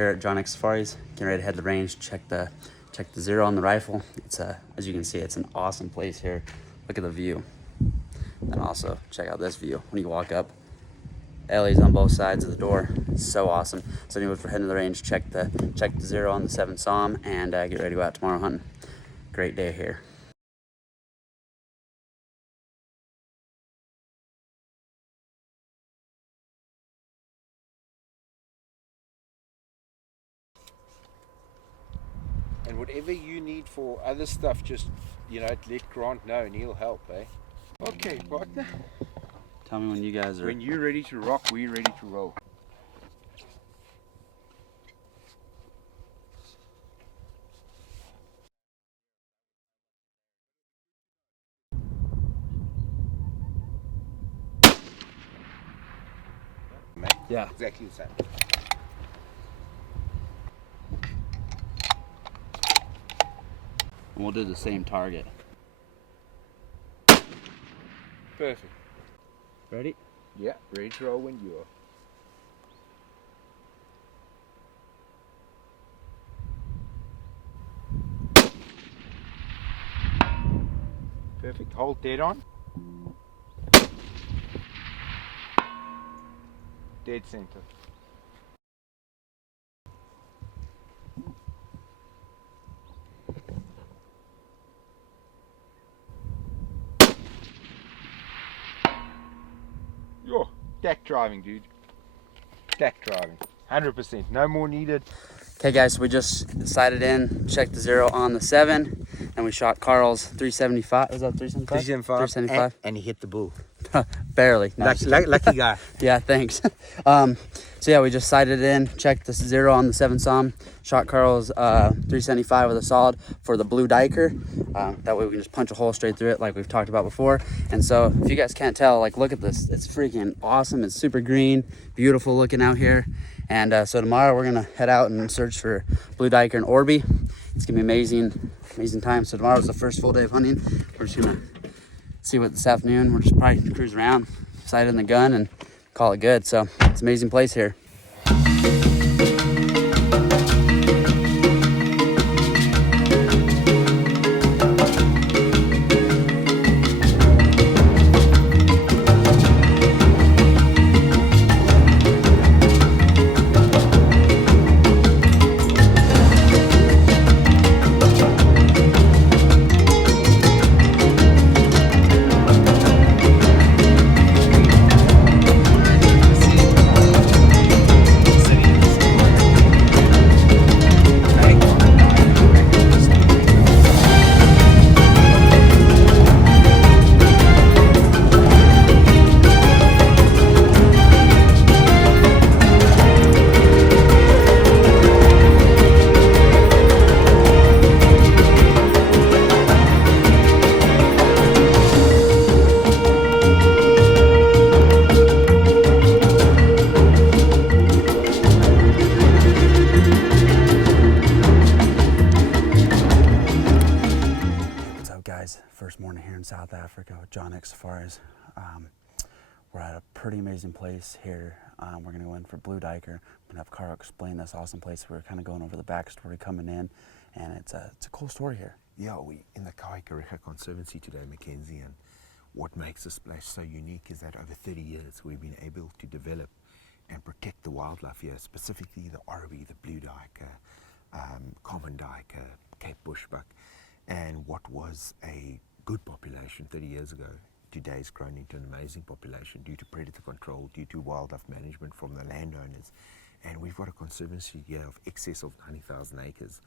here at Sims Safairs, getting ready to head to the range, check the zero on the rifle. It's as you can see, it's an awesome place here. Look at the view. And also check out this view when you walk up. LEs on both sides of the door. It's so awesome. So anyways, we're heading to the range, check the zero on the 7 SOM, and get ready to go out tomorrow hunting. Great day here. And whatever you need for other stuff, just, you know, let Grant know and he'll help, eh? Okay, partner. Tell me when you guys are... When you're ready to rock, we're ready to roll. Yeah. Exactly the same. And we'll do the same target. Perfect. Ready? Yeah, ready to roll when you are. Perfect. Hold dead on. Dead center. Yo, stack driving, dude. Stack driving. 100%. No more needed. Okay guys, so we just sighted in, checked the zero on the 7, and we shot Carl's 375. Was that 375? 375. And he hit the bull. Barely. No, Lucky guy. Yeah, thanks. So yeah, we just sighted in, checked the zero on the 7 SOM, shot Carl's 375 with a solid for the Blue Duiker. That way we can just punch a hole straight through it like we've talked about before. And so if you guys can't tell, like, look at this. It's freaking awesome. It's super green, beautiful looking out here. And so tomorrow we're gonna head out and search for Blue Duiker and Oribi. It's gonna be amazing time. So tomorrow's the first full day of hunting. We're just gonna see what this afternoon. We're just probably cruise around, sight in the gun, and call it good. So it's an amazing place here. First morning here in South Africa with Sims Safairs. We're at a pretty amazing place here. We're going to go in for Blue Duiker. I'm going to have Carl explain this awesome place. We're kind of going over the backstory coming in, and it's a cool story here. Yeah, we in the Vaal Conservancy today, Mackenzie, and what makes this place so unique is that over 30 years we've been able to develop and protect the wildlife here, specifically the Oribi, the Blue Duiker, common duiker, Cape bushbuck, and what was a good population 30 years ago today's grown into an amazing population due to predator control, due to wildlife management from the landowners. And we've got a conservancy here of excess of 90,000 acres,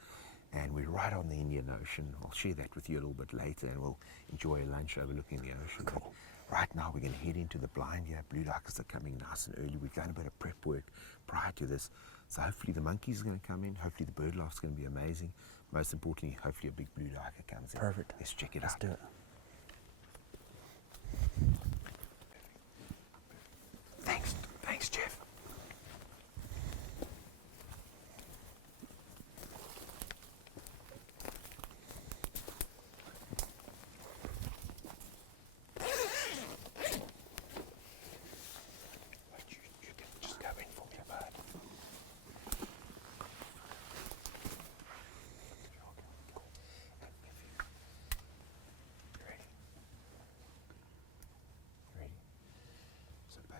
and we're right on the Indian Ocean. I'll share that with you a little bit later, and we'll enjoy a lunch overlooking the ocean. Cool. But right now we're going to head into the blind here. Blue duikers are coming nice and early. We've done a bit of prep work prior to this, so hopefully the monkeys are going to come in. Hopefully the bird life's going to be amazing. Most importantly, hopefully a big blue duiker comes in. Perfect. Let's check it out. Let's do it. Thanks, Jeff. You can just go in for me, bud.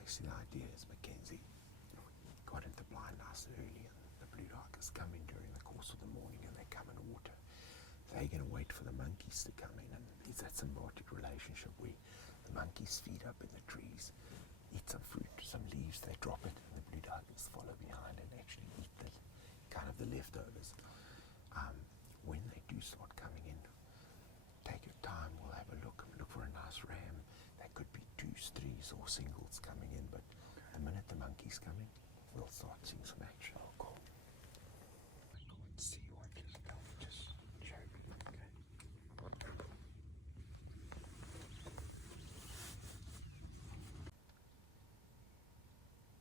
basically the idea is Mackenzie got into blind nice and early, and the blue duikers come in during the course of the morning, and they come in water. They're going to wait for the monkeys to come in, and there's that symbiotic relationship where the monkeys feed up in the trees, eat some fruit, some leaves, they drop it, and the blue duikers follow behind and actually eat the kind of the leftovers. When they do start coming in, take your time, we'll have a look for a nice ram. There could be twos, threes, or singles coming in, but the minute the monkeys come in, we'll start seeing some action. Oh, cool. I can't see what just show me. Okay.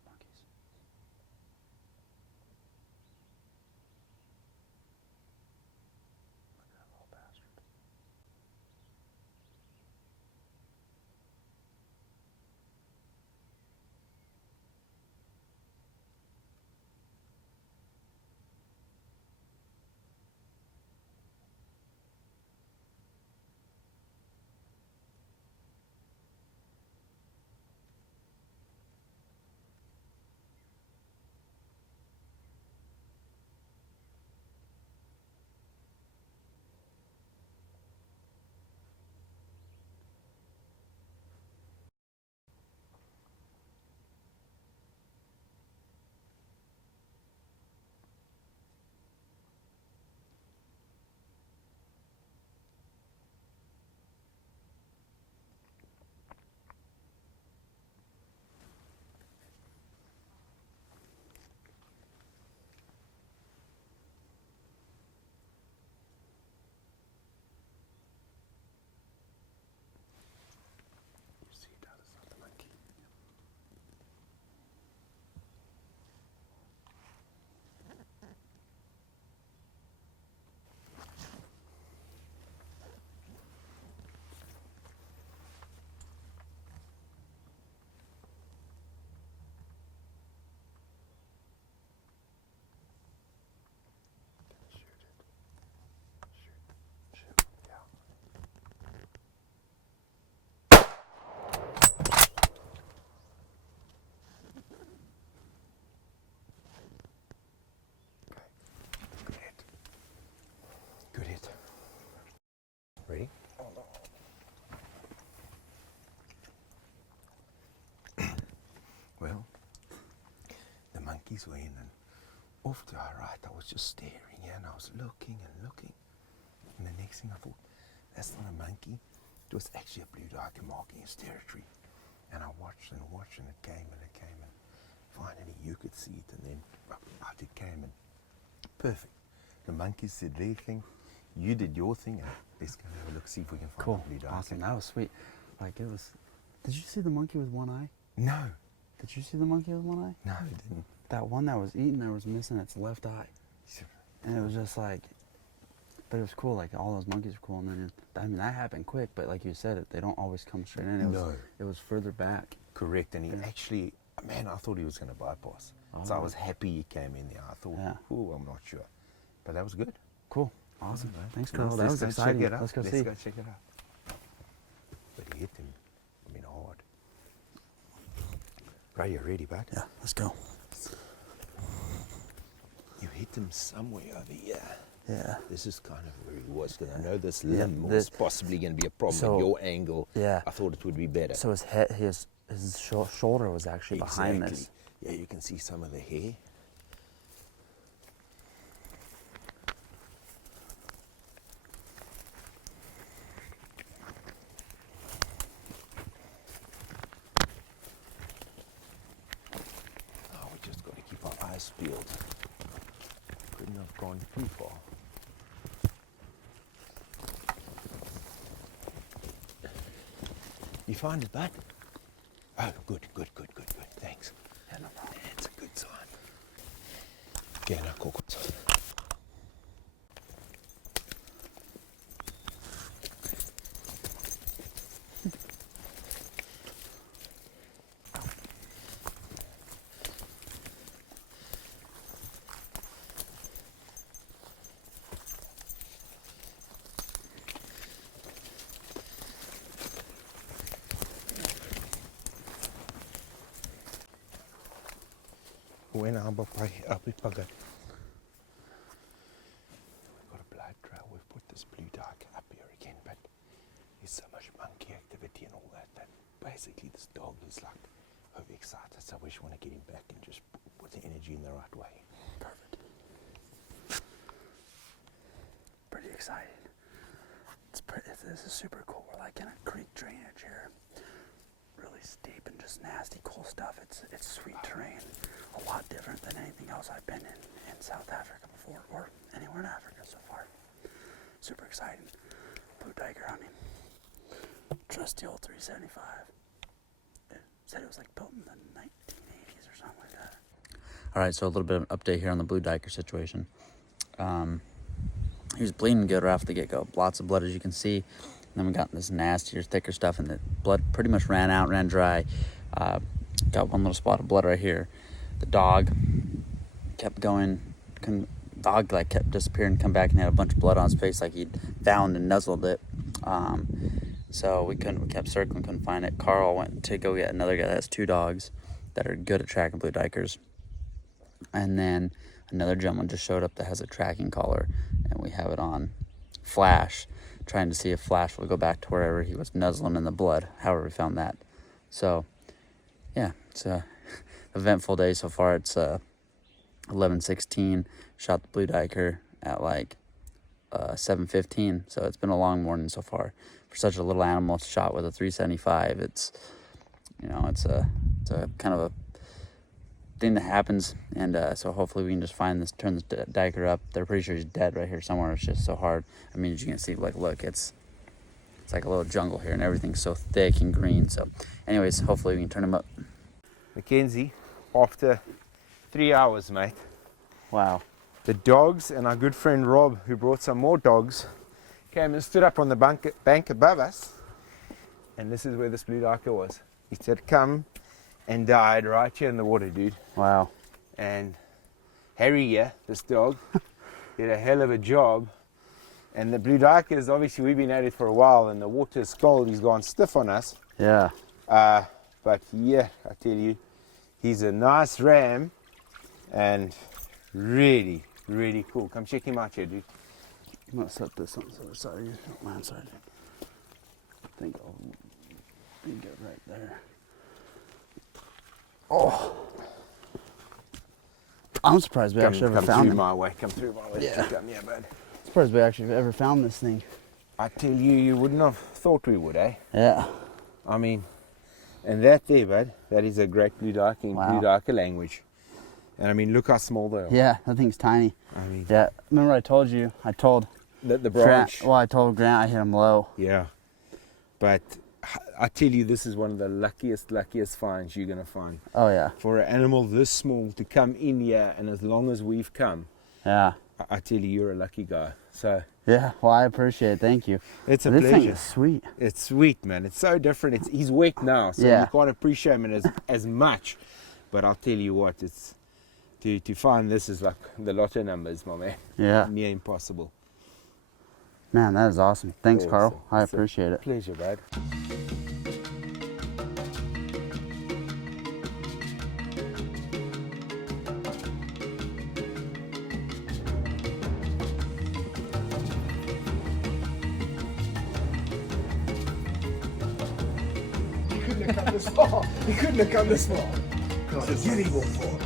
Monkeys. Look at that little bastard. You see that is not the monkey. Shoot, yeah. Okay, good hit. Good hit. Ready? Well, the monkeys were in, and off to our right, I was just staring here, and I was looking and looking. And the next thing I thought, that's not a monkey. It was actually a blue duiker marking his territory. And I watched and watched, and it came, and finally you could see it, and then out it came, and perfect. The monkeys did their thing, you did your thing, and let's go have a look, see if we can find Cool. a blue duiker. Awesome. That was sweet. Like it was. Did you see the monkey with one eye? No, Did you see the monkey with one eye? no, it didn't. That one that was eating there was missing its left eye. And it was just like, but it was cool. Like all those monkeys were cool. And then, I mean, that happened quick. But like you said, they don't always come straight in. It was further back. Correct, and he actually, man, I thought he was going to bypass. So I was happy he came in there. I thought, ooh, I'm not sure. But that was good. Cool. Awesome. Thanks, Carl. Carl. That was exciting. Let's go see. Let's go check it out. But he hit him, I mean, hard. Right, you ready, bud? Yeah, let's go. You hit him somewhere over here. Yeah. This is kind of where he was, because I know this limb was possibly going to be a problem with your angle. Yeah. I thought it would be better. So his head, his shoulder was actually behind this. Yeah, you can see some of the hair. Oh, we just got to keep our eyes peeled. Couldn't have gone too far. You find it, bud? Oh, good. Thanks. Yeah, no problem. That's a good sign. Okay, now cook it. When I'm up by Pugger. We've got a blood trail. We've put this Blue Duiker up here again, but there's so much monkey activity and all that basically this dog is like overexcited. So we just want to get him back and just put the energy in the right way. Perfect. Pretty excited. This is super cool. We're like in a creek drainage here. Really steep and just nasty, cool stuff. It's sweet terrain. A lot different than anything else I've been in South Africa before, or anywhere in Africa so far. Super exciting. Blue Duiker hunting. Trusty old 375. It said it was like built in the 1980s or something like that. All right, so a little bit of an update here on the Blue Duiker situation. He was bleeding good right off the get-go. Lots of blood, as you can see. And then we got this nastier, thicker stuff, and the blood pretty much ran dry. Got one little spot of blood right here. The dog kept going. Dog like kept disappearing, come back, and had a bunch of blood on his face, like he'd found and nuzzled it. So we kept circling, couldn't find it. Carl went to go get another guy that has 2 dogs that are good at tracking Blue Duikers. And then another gentleman just showed up that has a tracking collar, and we have it on flash, trying to see if flash will go back to wherever he was nuzzling in the blood, however we found that. So, yeah, it's a eventful day so far. It's 11:16, shot the Blue Duiker at like 7:15, so it's been a long morning so far. For such a little animal shot with a 375, it's a kind of a thing that happens, and so hopefully we can just turn this Duiker up. They're pretty sure he's dead right here somewhere. It's just so hard. I mean, as you can see, like, look, it's like a little jungle here, and everything's so thick and green. So anyways, hopefully we can turn him up. Mackenzie, after 3 hours, mate, Wow. the dogs and our good friend Rob, who brought some more dogs, came and stood up on the bank above us, and this is where this Blue Duiker was. He said, come and died right here in the water, dude. Wow. And Harry here, this dog, did a hell of a job. And the Blue Duikers, obviously we've been at it for a while, and the water's cold, he's gone stiff on us. Yeah. But yeah, I tell you, he's a nice ram and really, really cool. Come check him out here, dude. I'm gonna set this on the other side. My side. I think I'll be good right there. Oh, I'm surprised we actually ever found him. Come through my way. Yeah. Come here, bud. Surprised we actually ever found this thing. I tell you, you wouldn't have thought we would, eh? Yeah. I mean, and that there, bud, that is a great Blue Duiker in Blue Duiker language. And I mean, look how small they are. Yeah, that thing's tiny. I mean, yeah. Remember I told the branch. Grant, I told Grant I hit him low. Yeah. But I tell you, this is one of the luckiest finds you're going to find. Oh, yeah. For an animal this small to come in here, and as long as we've come, yeah, I tell you, you're a lucky guy. So yeah, well, I appreciate it. Thank you. It's a this pleasure. Thing is sweet. It's sweet, man. It's so different. He's wet now, so yeah. you can't appreciate him as much. But I'll tell you what, it's to find this is like the lotto numbers, my man. Yeah. Near impossible. Man, that is awesome. Thanks, awesome. Carl. I appreciate it. Pleasure, bud. You couldn't have come this far. You couldn't have come this far. God, it's a walk for.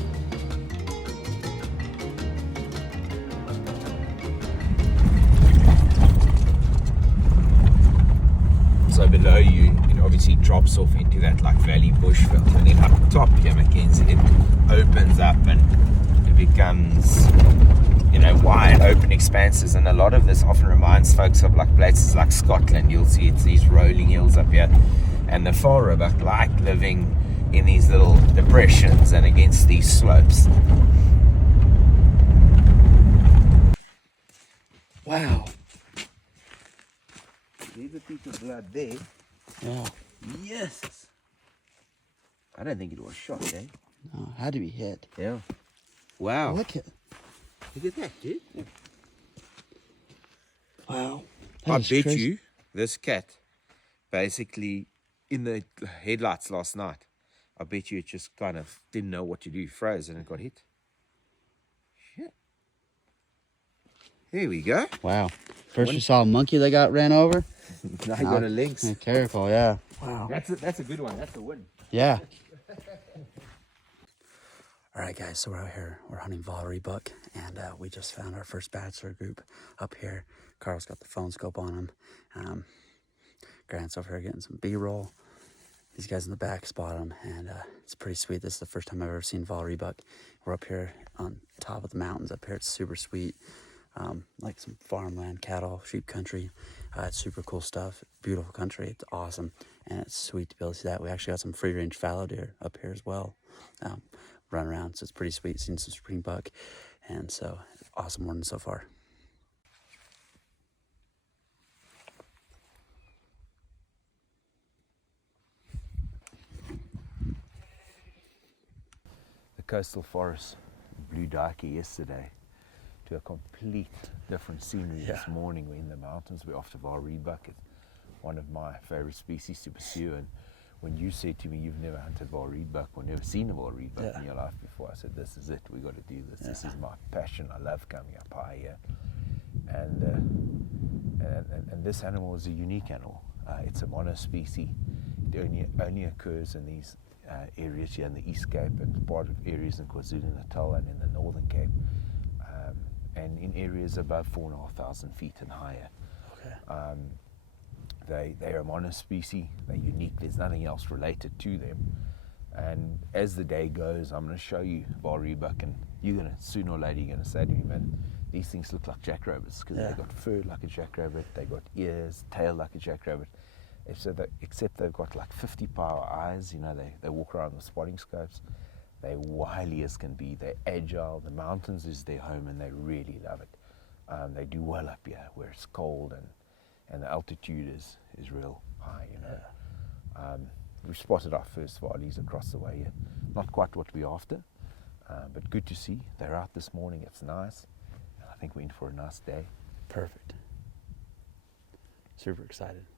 So below you, it obviously drops off into that like valley bushveld, and then up top here, Mackenzie, it opens up and it becomes, wide open expanses. And a lot of this often reminds folks of like places like Scotland. You'll see it's these rolling hills up here, and the Vaal Rehbok like living in these little depressions and against these slopes. Wow. There's a piece of blood there. Yeah. Yes. I don't think it was shot, eh? No, had to be hit. Yeah. Wow. Look at that, dude. Wow. I bet you this cat, basically in the headlights last night, I bet you it just kind of didn't know what to do, froze, and it got hit. Shit. Here we go. Wow. First you saw a monkey that got ran over. Now you got a lynx. Careful, yeah. Wow. That's a good one. That's a win. Yeah. All right, guys, so we're out here. We're hunting Vaal Rehbok, and we just found our first bachelor group up here. Carl's got the phone scope on him. Grant's over here getting some B-roll. These guys in the back spot them, and it's pretty sweet. This is the first time I've ever seen Vaal Rehbok. We're up here on top of the mountains up here. It's super sweet. Like some farmland, cattle, sheep country. It's super cool stuff. Beautiful country. It's awesome, and it's sweet to be able to see that. We actually got some free-range fallow deer up here as well. Run around, so it's pretty sweet. Seen some spring buck, and so awesome morning so far. The coastal forest, Blue Duiker yesterday, to a complete different scenery this morning. We're in the mountains. We're off to Vaal Rehbok. It's one of my favorite species to pursue, and when you said to me you've never hunted Vaal Rehbok or never seen a Vaal Rehbok in your life before, I said, this is it. We got to do this. This is my passion. I love coming up high here. And this animal is a unique animal. It's a monospecies. It only occurs in these areas here in the East Cape and part of areas in KwaZulu-Natal and in the Northern Cape, and in areas above 4,500 feet and higher. Okay. They're a monospecies, they're unique, there's nothing else related to them. And as the day goes, I'm going to show you Vaal Rehbok, and you're going to, sooner or later, you're going to say to me, man, these things look like jackrabbits, because they've got fur like a jackrabbit, they've got ears, tail like a jackrabbit. Except they've got like 50 power eyes, you know, they walk around with spotting scopes. They're wily as can be, they're agile, the mountains is their home, and they really love it. They do well up here where it's cold, and the altitude is real high, you know. We spotted our first Vaalies across the way here. Not quite what we're after, but good to see. They're out this morning, it's nice. And I think we're in for a nice day. Perfect. Super excited.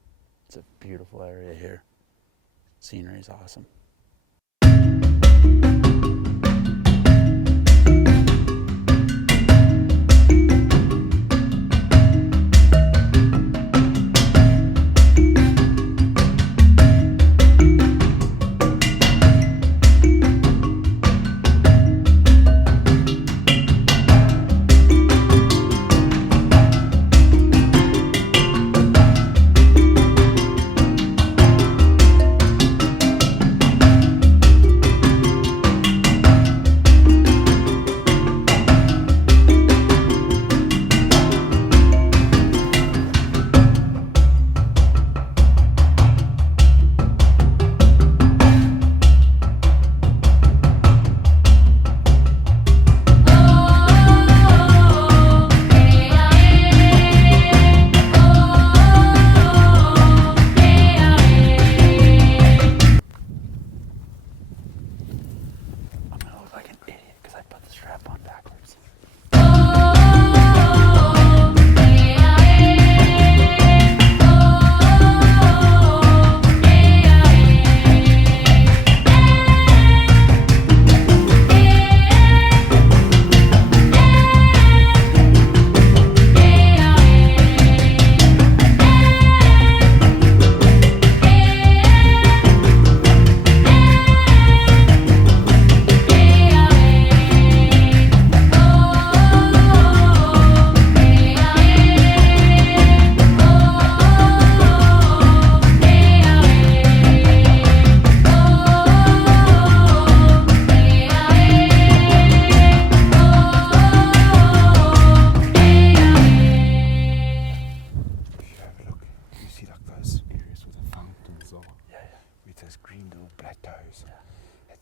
It's a beautiful area here. Scenery is awesome.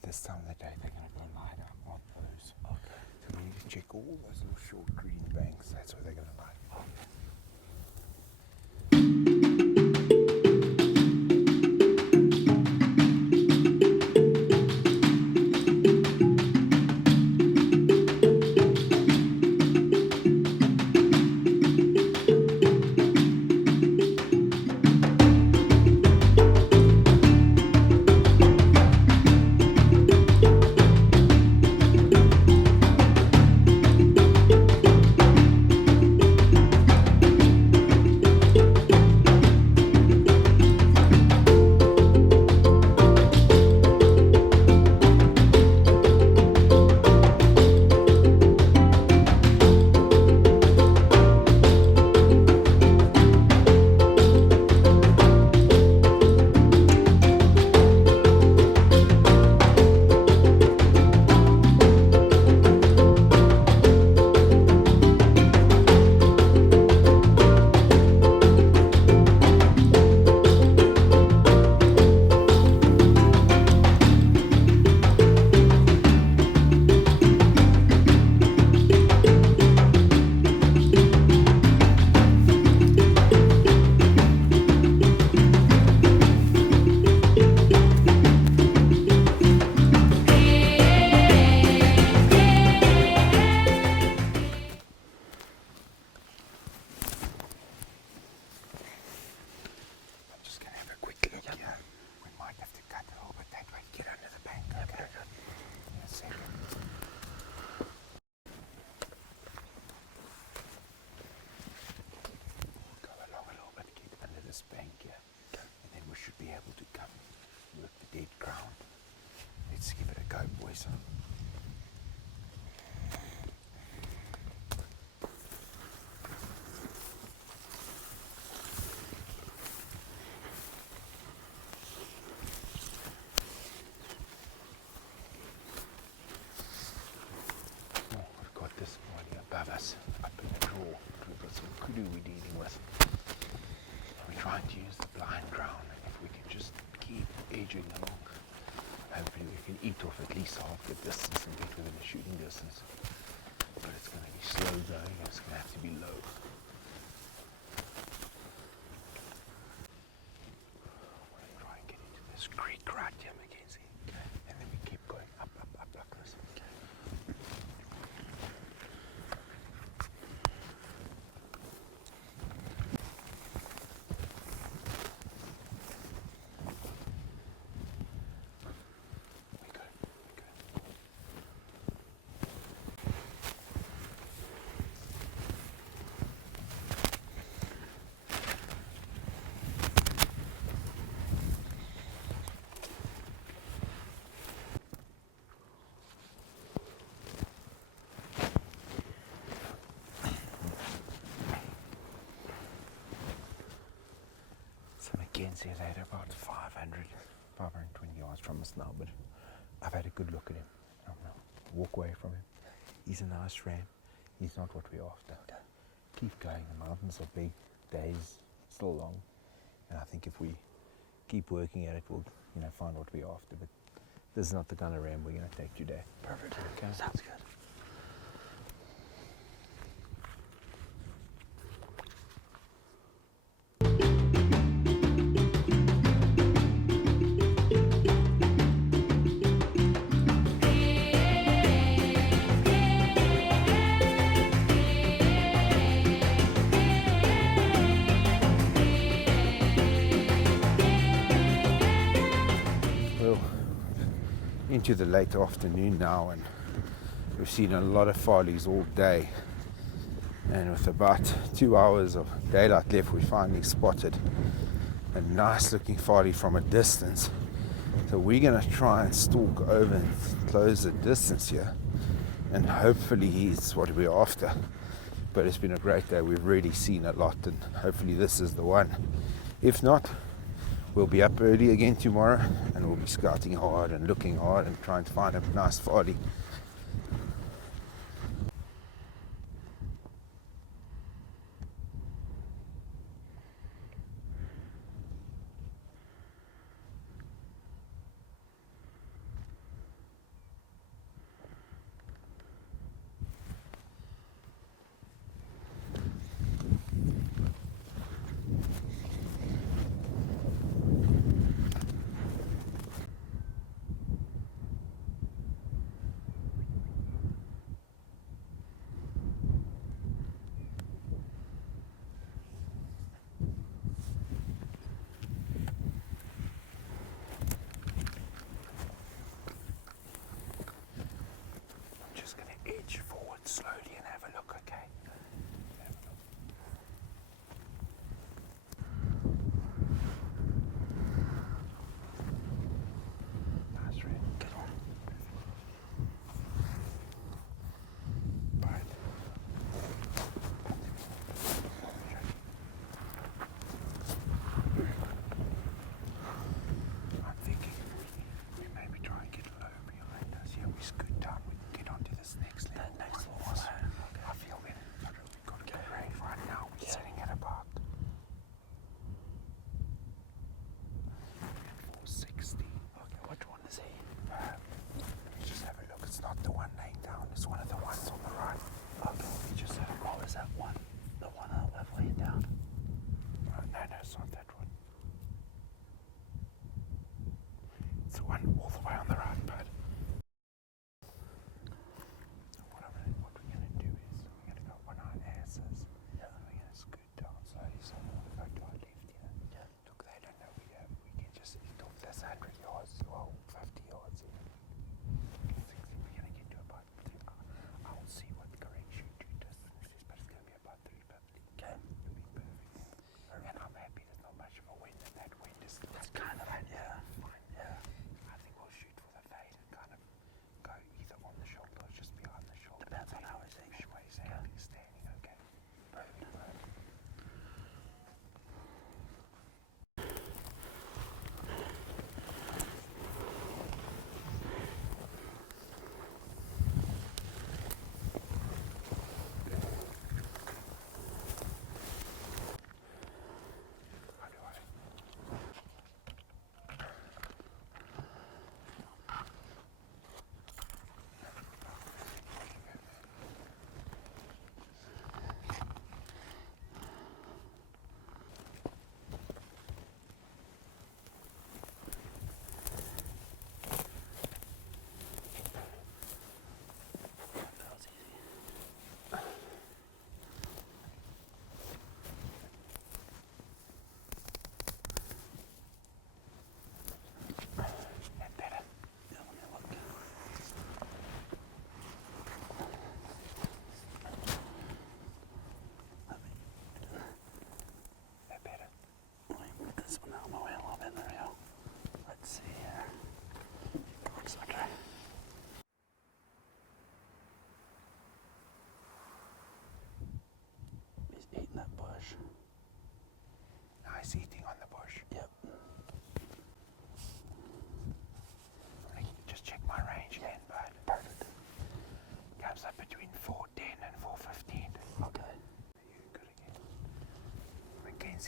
this time of the day they're going to go lie down on those. Okay. So we need to check all those little short green banks. That's where they're going to lie. Let's give it a go, boys. Oh, we've got this body above us, up in the drawer. We've got some kudu we're dealing with. We're trying to use the blind ground, and if we can just keep edging along, hopefully we can eat off at least half the distance and get within a shooting distance. But it's going to be slow going, and it's going to have to be low. We're going to try and get into this creek right here, Mackenzie. And then we keep going up like this. We go. So Mackenzie is at about 520 yards from us now, but I've had a good look at him. I'm going to walk away from him. He's a nice ram. He's not what we're after. Keep going. The mountains are big. Days still long. And I think if we keep working at it, we'll find what we're after. But this is not the kind of ram we're going to take today. Perfect. Okay. Sounds good. Well, into the late afternoon now, and we've seen a lot of farleys all day. And with about 2 hours of daylight left, we finally spotted a nice looking farley from a distance. So we're going to try and stalk over and close the distance here. And hopefully he's what we're after. But it's been a great day. We've really seen a lot, and hopefully this is the one. If not, we'll be up early again tomorrow, and we'll be scouting hard and looking hard and trying to find a nice farley. Edge forward slowly and have a look, okay? Nice red. Good one. Bite. I'm thinking we maybe try and get low behind us. Yeah, we scoot down. We can get onto this next level. I feel we've got to get ready right now. We're sitting at about 460. Okay, which one is he? Let's just have a look. It's not the one laying down. It's one of the ones on the right. Okay, we just had a call. Is that one? The one on the left laying down? No, it's not that one. It's the one all the way on the right, bud. What we're going to do is we're going to go on our asses. Yeah. We're going to scoot down slowly, so we'll go to our left here. Yeah. Look, they don't know we can just eat off this 100 yards, well, 50 yards here. We're going to get to about 3. I'll see what the correct shoot distance is, but it's going to be about 350. Okay. It'll be perfect. And I'm happy there's not much of a wind, and that wind is That's kind of right, yeah. fine. Yeah. I think we'll shoot for the fade and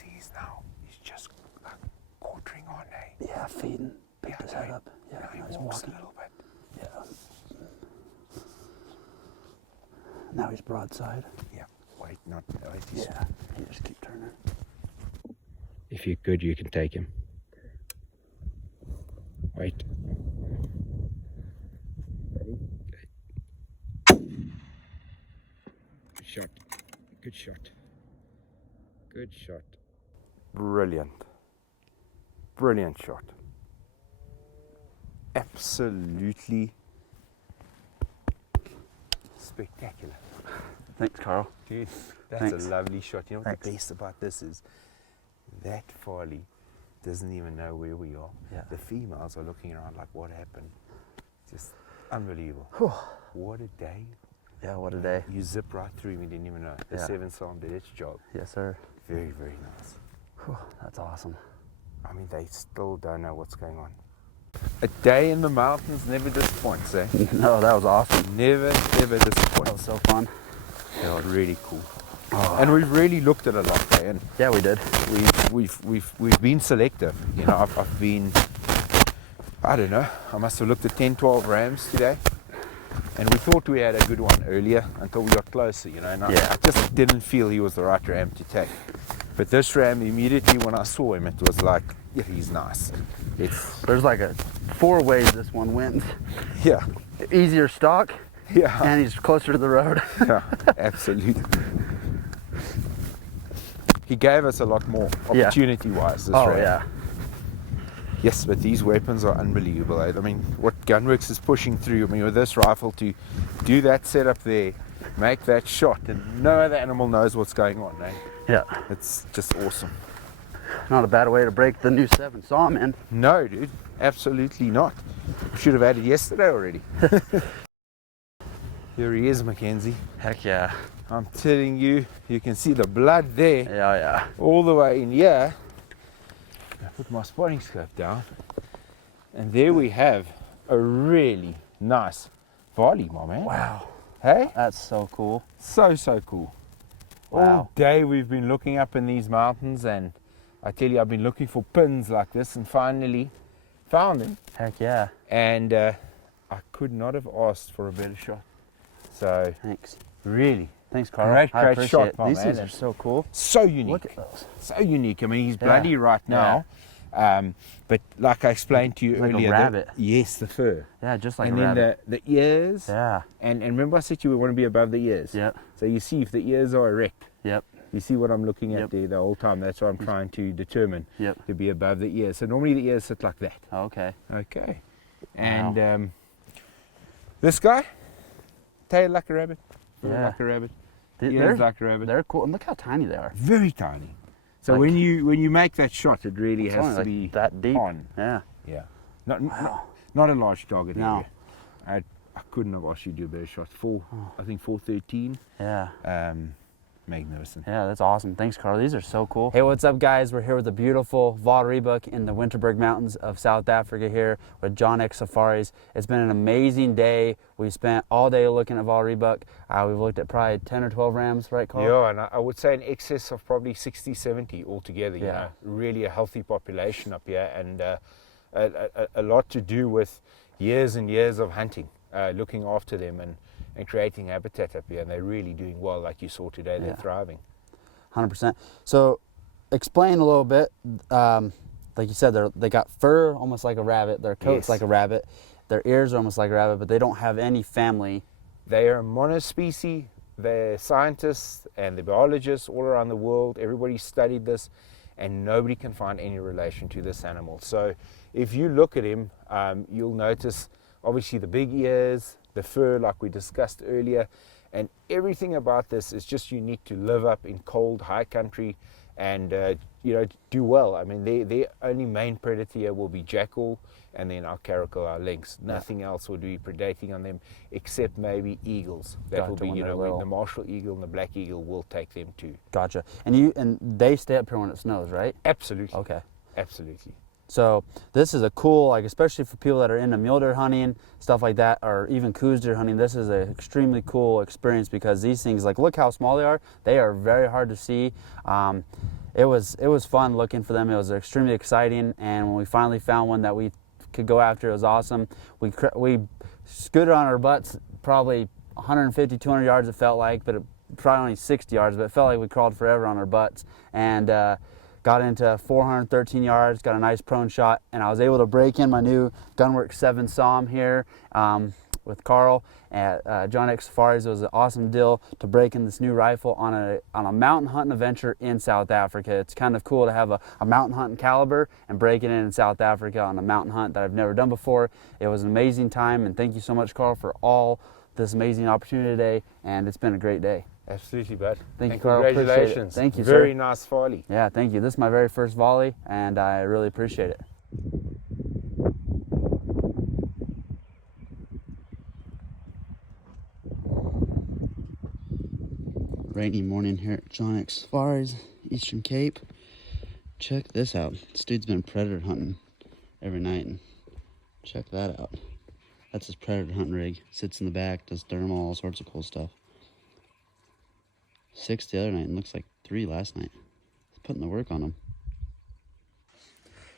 Mackenzie is now, he's just like quartering on, eh? Yeah, feeding. Picked his head up. Yeah, Now he's he walks walking. a little bit. Yeah. Now he's broadside. Yeah, wait, not, wait. Yeah, you just keep turning. If you're good, you can take him. Wait. Ready? Good shot. Good shot. Good shot. Brilliant. Brilliant shot. Absolutely spectacular. Thanks, Carl. Dude, that's Thanks. a lovely shot. You know what Thanks. the best about this is? That farley doesn't even know where we are. Yeah. The females are looking around like, what happened? Just unbelievable. What a day. Yeah, what a day. You zip right through, we didn't even know. The Yeah. 7 Psalm did its job. Yes, sir. Very, very nice. Whew, that's awesome. I mean, they still don't know what's going on. A day in the mountains never disappoints, eh? No, that was awesome. Never, ever That disappoints. was so fun. Yeah, really cool. Oh. And we've really looked at a lot, eh? And Yeah, we did. we've been selective. You know, I've been, I don't know, I must have looked at 10, 12 rams today. And we thought we had a good one earlier until we got closer, you know. And I just didn't feel he was the right ram to take. But this ram, immediately when I saw him, it was like, yeah, he's nice. There's like 4 ways this one wins. Yeah, Easier stock, yeah, and he's closer to the road. yeah, absolutely. He gave us a lot more Yeah. opportunity-wise, this Oh, ram. yeah. Yes, but these weapons are unbelievable. I mean, what Gunworks is pushing through, I mean, with this rifle to do that setup there, make that shot, and no other animal knows what's going on, eh? Yeah. It's just awesome. Not a bad way to break the new 7 Saw, man. No, dude, absolutely not. Should have had it yesterday already. Here he is, Mackenzie. Heck yeah. I'm telling you, you can see the blood there, Yeah, yeah. all the way in here. I put my spotting scope down, and there we have a really nice volley, my man. Wow. Hey? That's so cool. So cool. Wow. All day we've been looking up in these mountains, and I tell you, I've been looking for pins like this, and finally found them. Heck yeah. And I could not have asked for a better shot. So Thanks. really, Thanks, Carl. Great I appreciate shot, it. my These man. things are so cool. so unique. Look at those. So unique. I mean, he's Yeah. bloody right now. But like I explained to you Like a earlier, rabbit. yes, the fur. Yeah, just like and a then rabbit. the ears. Yeah. And remember I said you want to be above the ears. Yep. So you see if the ears are erect. Yep. You see what I'm looking at Yep. there the whole time. That's what I'm trying to determine. Yep. To be above the ears. So normally the ears sit like that. Okay. Okay. And this guy, tail like a rabbit, fur Yeah. like a rabbit, They're, ears like a rabbit. they're cool. And look how tiny they are. Very tiny. So Like- when you make that shot, it really It's has only to like be that deep. on. Yeah. Yeah. Not, Wow. not a large target No. area. I couldn't have asked you to do a better shot. I think 413. Yeah. Magnificent. Yeah, that's awesome. Thanks, Carl. These are so cool. Hey, what's up, guys? We're here with the beautiful Vaal Rehbok in the Winterberg Mountains of South Africa here with John X Safaris. It's been an amazing day. We spent all day looking at Vaal Rehbok. We've looked at probably 10 or 12 rams, right, Carl? Yeah, and I would say in excess of probably 60, 70 altogether. You Yeah. know, really a healthy population up here, and a lot to do with years and years of hunting, looking after them and creating habitat up here, and they're really doing well. Like you saw today, they're Yeah. thriving. 100%. So, explain a little bit. Like you said, they got fur almost like a rabbit. Their coat's Yes. like a rabbit. Their ears are almost like a rabbit, but they don't have any family. They are a monospecies. They're scientists and the biologists all around the world. Everybody studied this, and nobody can find any relation to this animal. So if you look at him, you'll notice obviously the big ears, the fur like we discussed earlier, and everything about this is just unique to live up in cold, high country and do well. I mean, their only main predator here will be jackal, and then our caracal, our lynx. Nothing else would be predating on them except maybe eagles. That will Gotcha, be, when they're little. the martial eagle and the black eagle will take them too. Gotcha. And they stay up here when it snows, right? Absolutely. Okay. Absolutely. So this is a cool, like, especially for people that are into mule deer hunting, stuff like that, or even coos deer hunting. This is an extremely cool experience because these things, like, look how small they are. They are very hard to see. it was fun looking for them. It was extremely exciting, and when we finally found one that we could go after, it was awesome. We scooted on our butts probably 150, 200 yards it felt like, but probably only 60 yards, but it felt like we crawled forever on our butts, and got into 413 yards, got a nice prone shot, and I was able to break in my new Gunworks 7 SOM here with Carl at John X Safairs. It was an awesome deal to break in this new rifle on a mountain hunting adventure in South Africa. It's kind of cool to have a mountain hunting caliber and break it in South Africa on a mountain hunt that I've never done before. It was an amazing time, and thank you so much, Carl, for all this amazing opportunity today, and it's been a great day. Absolutely, bud. Thank you, Carl. Congratulations. Thank you, Very sir. nice volley. Yeah, thank you. This is my very first volley, and I really appreciate it. Rainy morning here at John X Safairs, Eastern Cape. Check this out. This dude's been predator hunting every night, and check that out. That's his predator hunting rig. Sits in the back, does thermal, all sorts of cool stuff. 6 the other night, and looks like 3 last night. He's putting the work on them.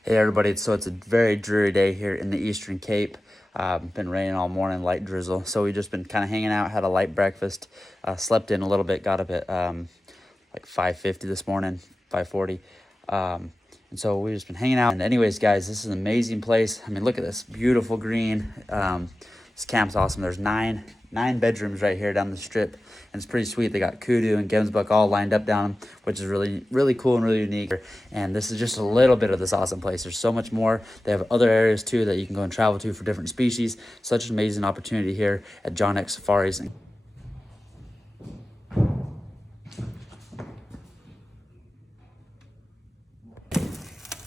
Hey everybody, so it's a very dreary day here in the Eastern Cape. Been raining all morning, light drizzle. So we've just been kind of hanging out, had a light breakfast, slept in a little bit, got up at like 5:50 this morning, 5:40. And so we've just been hanging out. And anyways, guys, this is an amazing place. I mean, look at this beautiful green. This camp's awesome. There's nine bedrooms right here down the strip, and it's pretty sweet. They got kudu and gemsbuck all lined up down, which is really, really cool and really unique. And this is just a little bit of this awesome place. There's so much more. They have other areas too that you can go and travel to for different species. Such an amazing opportunity here at John X Safairs.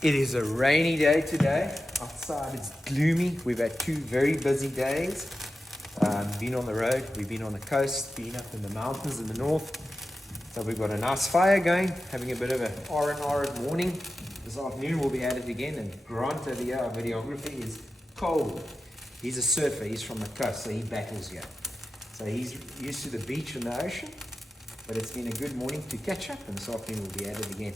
It is a rainy day today. Outside it's gloomy. We've had 2 very busy days. Been on the road, we've been on the coast, been up in the mountains in the north. So we've got a nice fire going, having a bit of an R&R morning. This afternoon we'll be at it again, and Grant over here, our videographer, is cold. He's a surfer, he's from the coast, so he battles here. So he's used to the beach and the ocean, but it's been a good morning to catch up, and this afternoon we'll be at it again.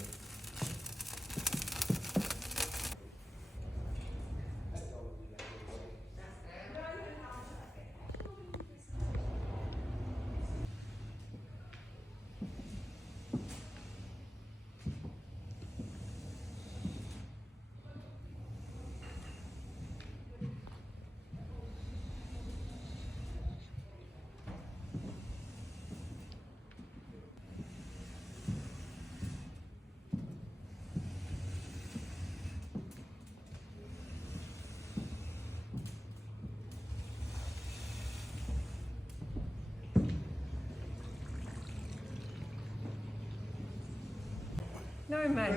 No, man.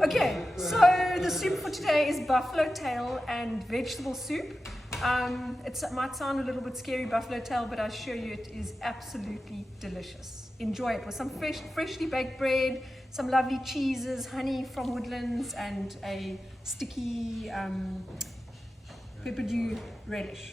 Okay, so the soup for today is buffalo tail and vegetable soup. It might sound a little bit scary, buffalo tail, but I assure you it is absolutely delicious. Enjoy it with some freshly baked bread, some lovely cheeses, honey from Woodlands, and a sticky pepperdew relish.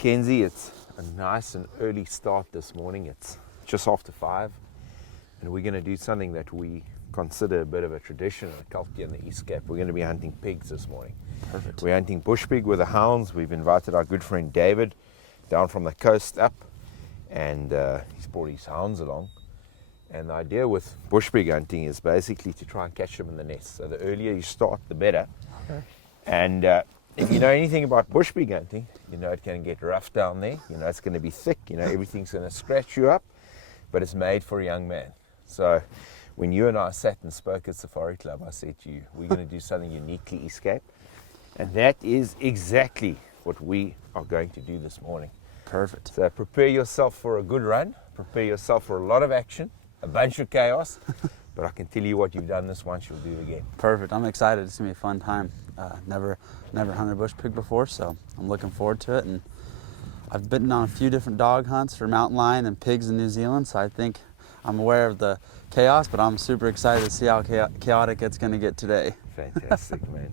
Mackenzie, it's a nice and early start this morning. It's just after 5, and we're going to do something that we consider a bit of a tradition and a culture in the East Cape. We're going to be hunting pigs this morning. Perfect. We're hunting bushpig with the hounds. We've invited our good friend David down from the coast up, and he's brought his hounds along. And the idea with bushpig hunting is basically to try and catch them in the nest. So the earlier you start, the better. Okay. And if you know anything about bushpig hunting, you know it can get rough down there. You know it's going to be thick. You know everything's going to scratch you up, but it's made for a young man. So when you and I sat and spoke at Safari Club, I said to you, we're going to do something uniquely East Cape. And that is exactly what we are going to do this morning. Perfect. So prepare yourself for a good run. Prepare yourself for a lot of action, a bunch of chaos. But I can tell you what you've done this once, you'll do it again. Perfect. I'm excited. It's gonna be a fun time. Never hunted bush pig before, so I'm looking forward to it. And I've been on a few different dog hunts for mountain lion and pigs in New Zealand, so I think I'm aware of the chaos, but I'm super excited to see how chaotic it's gonna get today. Fantastic, man.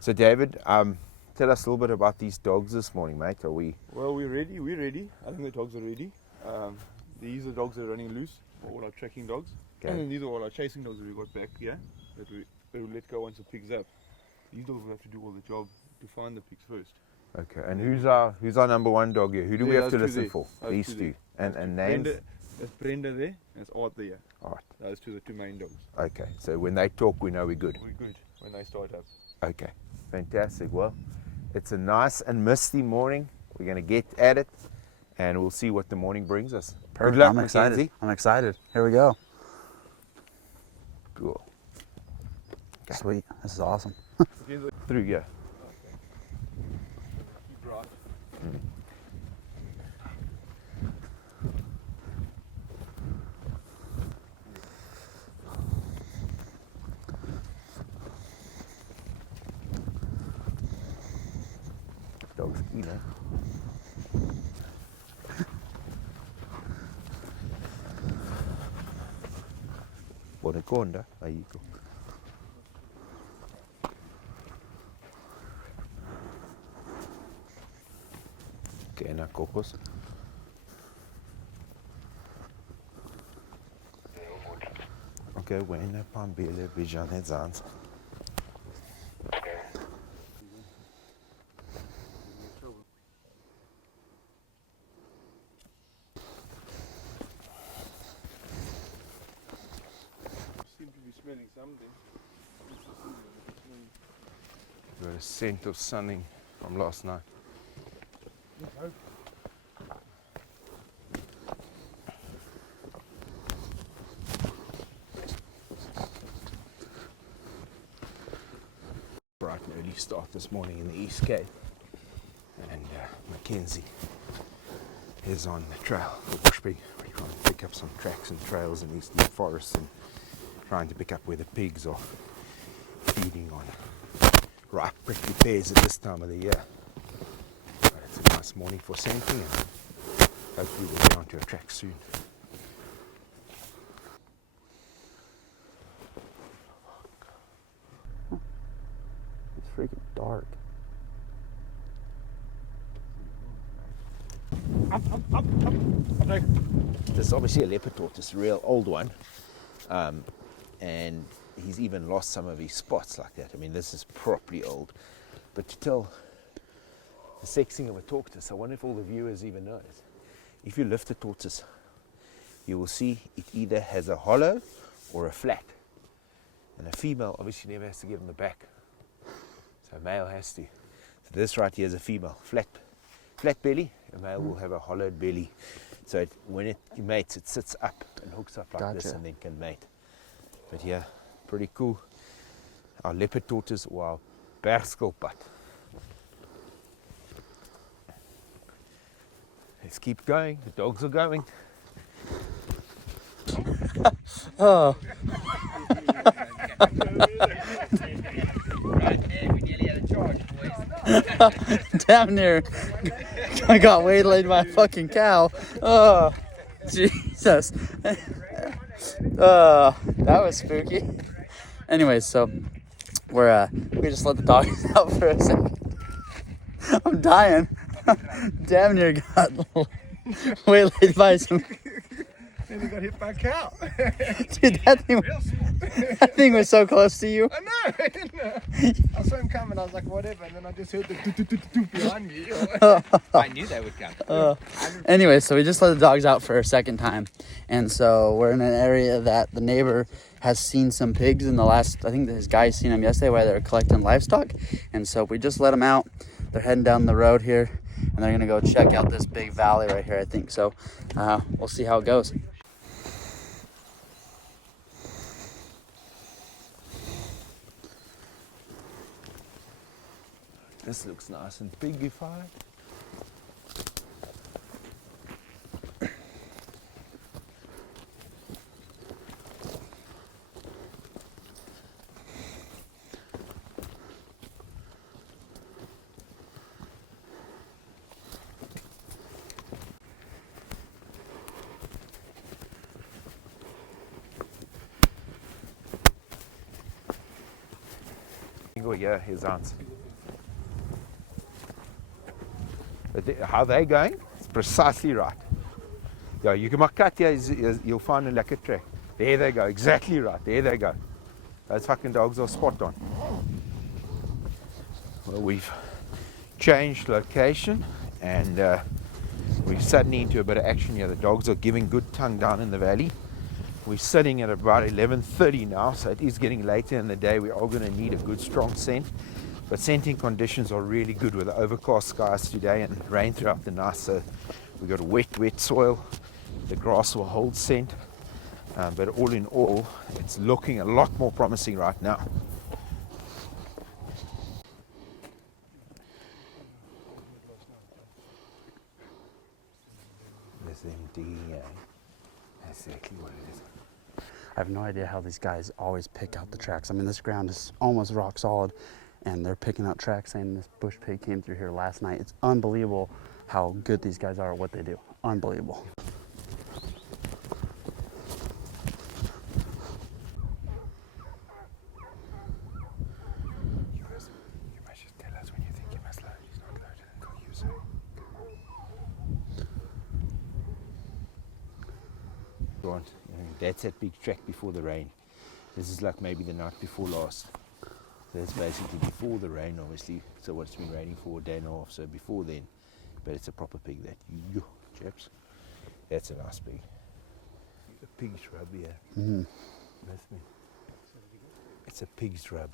So David, tell us a little bit about these dogs this morning, mate. Are we? Well, we're ready. We're ready. I think the dogs are ready. These are dogs that are running loose. All our tracking dogs. Okay. And these are all our chasing dogs that we got back here. That we let go once the pig's up. These dogs will have to do all the job to find the pigs first. Okay. And who's our number one dog here? Who do we There have to are two listen there. for? Those These two two. there. And names? Brenda, that's Brenda there, and that's Arthur here. Alright. Those two are the two main dogs. Okay. So when they talk, we know we're good. We're good when they start up. Okay. Fantastic. Well, it's a nice and misty morning. We're going to get at it, and we'll see what the morning brings us. Perfect. Good luck, I'm excited. Mackenzie. I'm excited. Here we go. Cool. Okay. Sweet. This is awesome. Through here. Keep right. Dog's keen, eh? Bonaconda, aí you go. Okay, na cocos. Okay, when upon Billy Vision heads on. Seem to be smelling something. Got a scent of sunning from last night. Bright and early start this morning in the East Cape, and Mackenzie is on the trail for bushpig. We're trying to pick up some tracks and trails in these deep forests and trying to pick up where the pigs are feeding on ripe prickly pears at this time of the year. But it's a nice morning for scenting, and hopefully we'll get onto a track soon. It's freaking dark. This is obviously a leopard tortoise, a real old one, and he's even lost some of his spots like that. I mean, this is properly old. But to tell the sexing of a tortoise, I wonder if all the viewers even know it. If you lift a tortoise, you will see it either has a hollow or a flat. And a female obviously never has to get on the back. So a male has to. So this right here is a female, flat belly. A male will have a hollowed belly. So when it mates, it sits up and hooks up like this Gotcha. and then can mate. But yeah, pretty cool. Our leopard tortoise or our bergskilpad. Let's keep going. The dogs are going. Oh. Damn near. I got waylaid by a fucking cow. Oh, Jesus. That was spooky. Anyways, so we just let the dogs out for a second. I'm dying. Damn near got waylaid by some. And he got hit by a cow. Dude, that thing was so close to you. I know. I saw him coming. I was like, whatever. And then I just heard the do behind me. I knew they would come. Anyway, so we just let the dogs out for a second time. And so we're in an area that the neighbor has seen some pigs in the last, I think this guy seen them yesterday while they were collecting livestock. And so we just let them out. They're heading down the road here. And they're going to go check out this big valley right here, I think. So we'll see how it goes. This looks nice and pigified. Go here, his aunts. How they going? It's precisely right. Yeah, you can cut here, you'll find a lekker track. There they go, exactly right. There they go. Those fucking dogs are spot on. Well, we've changed location and we're suddenly into a bit of action here. The dogs are giving good tongue down in the valley. We're sitting at about 11:30 now, so it is getting later in the day. We are going to need a good strong scent. But scenting conditions are really good with the overcast skies today and rain throughout the night. So we've got wet soil. The grass will hold scent. But all in all, it's looking a lot more promising right now. There's them digging, that's exactly what it is. I have no idea how these guys always pick out the tracks. I mean, this ground is almost rock solid. And they're picking out tracks saying this bush pig came through here last night. It's unbelievable how good these guys are at what they do. Unbelievable. You must just tell us when you think you must load. He's not loaded until you say. Go on. That's that big track before the rain. This is like maybe the night before last. That's basically before the rain, obviously. So what's been raining for a day and a half, so before then. But it's a proper pig, that. Yo, chaps. That's a nice pig. A pig's rub here. Mm-hmm. With me. It's a pig's rub.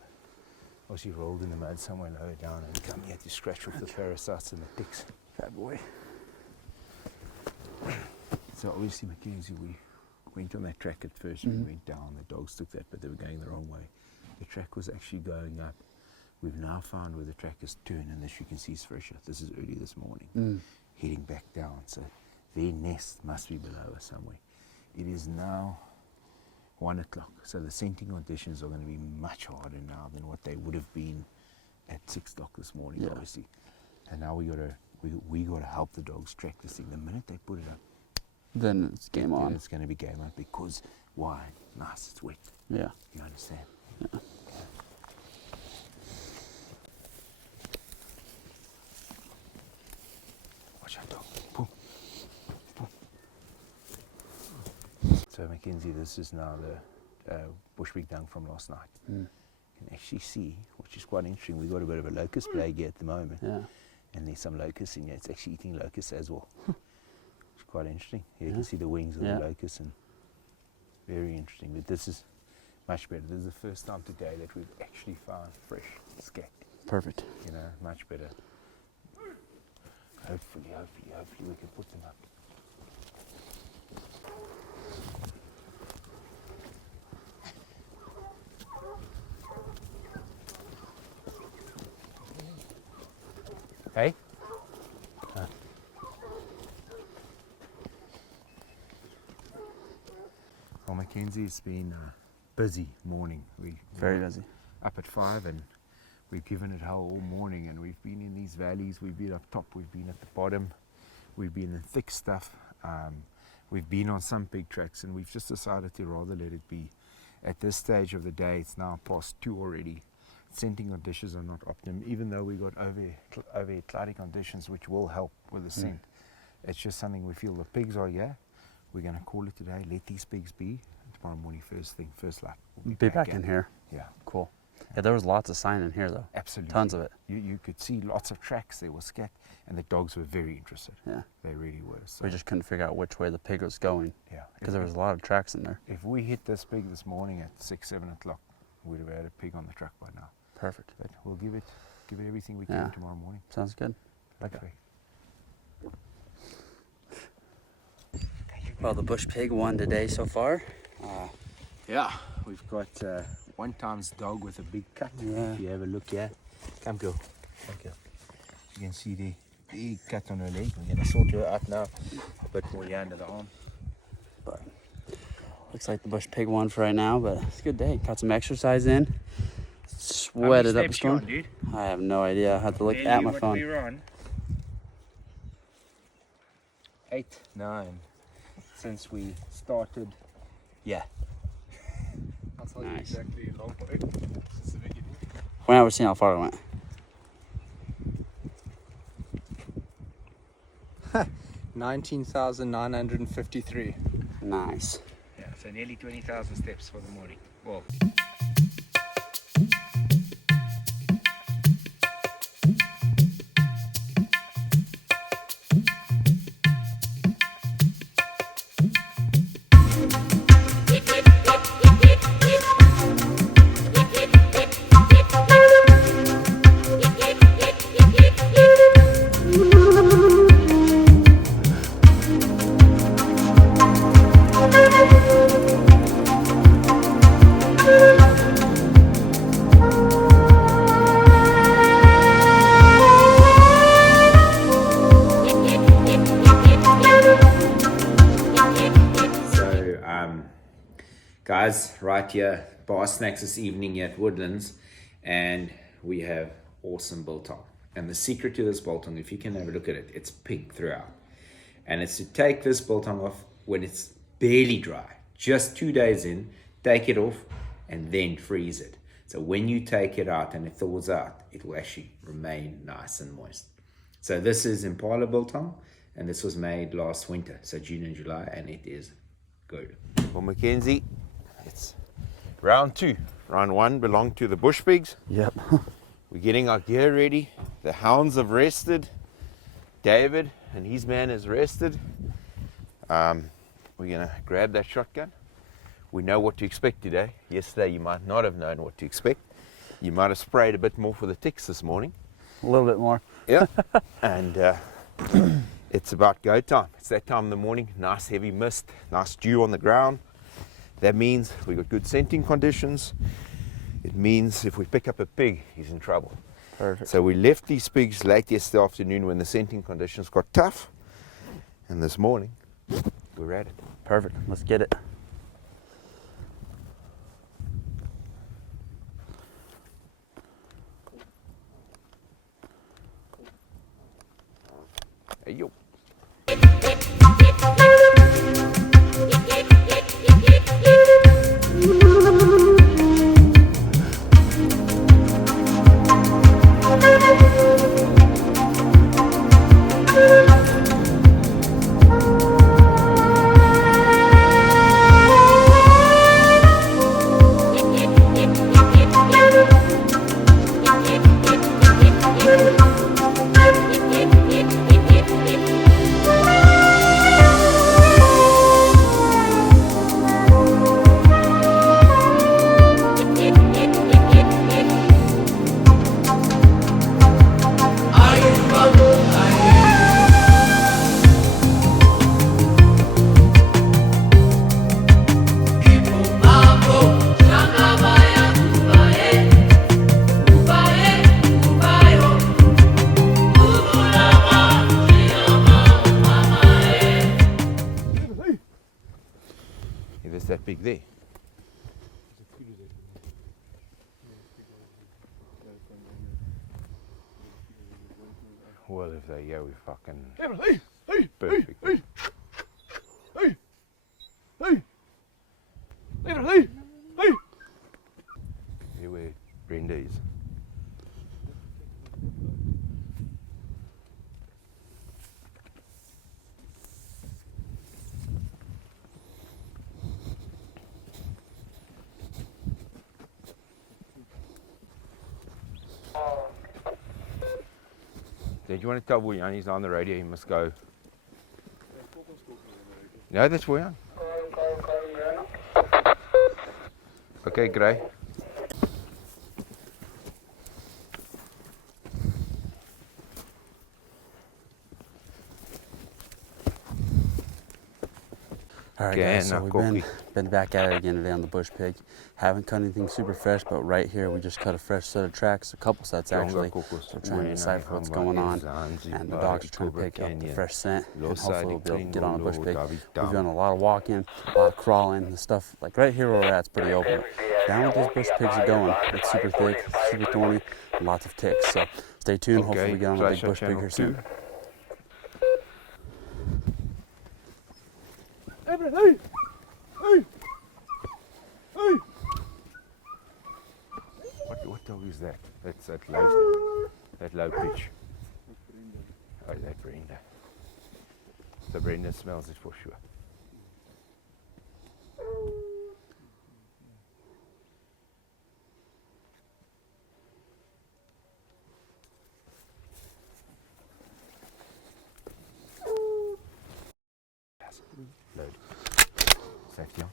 Obviously rolled in the mud somewhere lower down and come here to scratch off the parasites and the ticks. Fat boy. So obviously, Mackenzie, we went on that track at first. Mm-hmm. We went down. The dogs took that, but they were going the wrong way. The track was actually going up. We've now found where the track is turned, and this you can see is fresher. This is early this morning, heading back down. So their nest must be below us somewhere. It is now 1 o'clock, so the scenting conditions are going to be much harder now than what they would have been at 6 o'clock this morning, obviously. And now we gotta help the dogs track this thing. The minute they put it up, Then it's game on. then it's going to be game on, because why? Nice, it's wet. Yeah. You understand? Yeah. Watch out, dog. Boom. Boom. So Mackenzie, this is now the bushpig dung from last night. You can actually see, which is quite interesting, we've got a bit of a locust plague here at the moment. Yeah. And there's some locusts in here. It's actually eating locusts as well. It's quite interesting. Here you can see the wings of the locusts, and very interesting. But this is much better. This is the first time today that we've actually found fresh skate. Perfect. You know, much better. Hopefully we can put them up. Hey? Well, Mackenzie, it's been a busy morning. Very busy. Up at 5 and we've given it hell all morning, and we've been in these valleys, we've been up top, we've been at the bottom, we've been in thick stuff, we've been on some big tracks, and we've just decided to rather let it be. At this stage of the day, it's now past 2 already. scenting conditions are not optimum, even though we got over cloudy conditions, which will help with the scent. It's just something we feel the pigs are here. We're going to call it today. Let these pigs be. Tomorrow morning, first thing, first light. We'll Be back in here. Yeah. Cool. Yeah, there was lots of sign in here though. Absolutely. Tons of it. You could see lots of tracks. There was scat, and the dogs were very interested. Yeah. They really were. So We just couldn't figure out which way the pig was going yeah. because there was a lot of tracks in there. If we hit this pig this morning at 6, 7 o'clock, we'd have had a pig on the truck by now. Perfect. But we'll give it everything we can Yeah. tomorrow morning. Sounds good. Okay. Well, the bush pig won today so far. Yeah, we've got one times dog with a big cut. Yeah. If you have a look here, come girl. Okay. You can see the big cut on her leg. We're gonna sort her out now. A bit more here under the arm. But looks like the bush pig won for right now, but it's a good day. Got some exercise in. Sweated up a storm. Dude? I have no idea. I have to look at my phone. We're on 8, 9 since we started. Yeah. I'll tell Nice. you exactly how far. Specifically. We're never seeing how far I went. 19,953. Nice. Yeah, so nearly 20,000 steps for the morning. Well. Guys, right here, bar snacks this evening here at Woodlands, and we have awesome biltong. And the secret to this biltong, if you can have a look at it, it's pink throughout. And it's to take this biltong off when it's barely dry, just 2 days in, take it off, and then freeze it. So when you take it out and it thaws out, it will actually remain nice and moist. So this is Impala biltong, and this was made last winter, so June and July, and it is good. Well, Mackenzie, it's round 2. Round 1 belonged to the bush pigs. Yep. We're getting our gear ready. The hounds have rested. David and his man has rested. We're going to grab that shotgun. We know what to expect today. Yesterday you might not have known what to expect. You might have sprayed a bit more for the ticks this morning. A little bit more. Yeah. And it's about go time. It's that time in the morning. Nice heavy mist, nice dew on the ground. That means we've got good scenting conditions. It means if we pick up a pig, he's in trouble. Perfect. So we left these pigs late yesterday afternoon when the scenting conditions got tough. And this morning, we're at it. Perfect. Let's get it. Hey, yo. There's that pig there. Well, if they go, we fucking perfect. Here where Brenda is. Did you want to tell Boyan he's on the radio? He must go. No, that's Boyan. Okay, Gray. All right, Okay, guys, so now we've been back at it again today on the bush pig. Haven't cut anything super fresh, but right here we just cut a fresh set of tracks, a couple sets actually. So we're trying to decipher what's going on, and the dogs are trying to pick up the fresh scent, and hopefully we'll be able to get on a bush pig. We've done a lot of walking, a lot of crawling and stuff. Like right here where we're at, it's pretty open. Down with these bush pigs are going. It's super thick, super thorny, and lots of ticks. So stay tuned. Hopefully we get on a big bush pig here soon. Hey! Hey! Hey! What dog is that? That's that low pitch. Oh, that Brenda. So Brenda smells it for sure. Load. Safety on?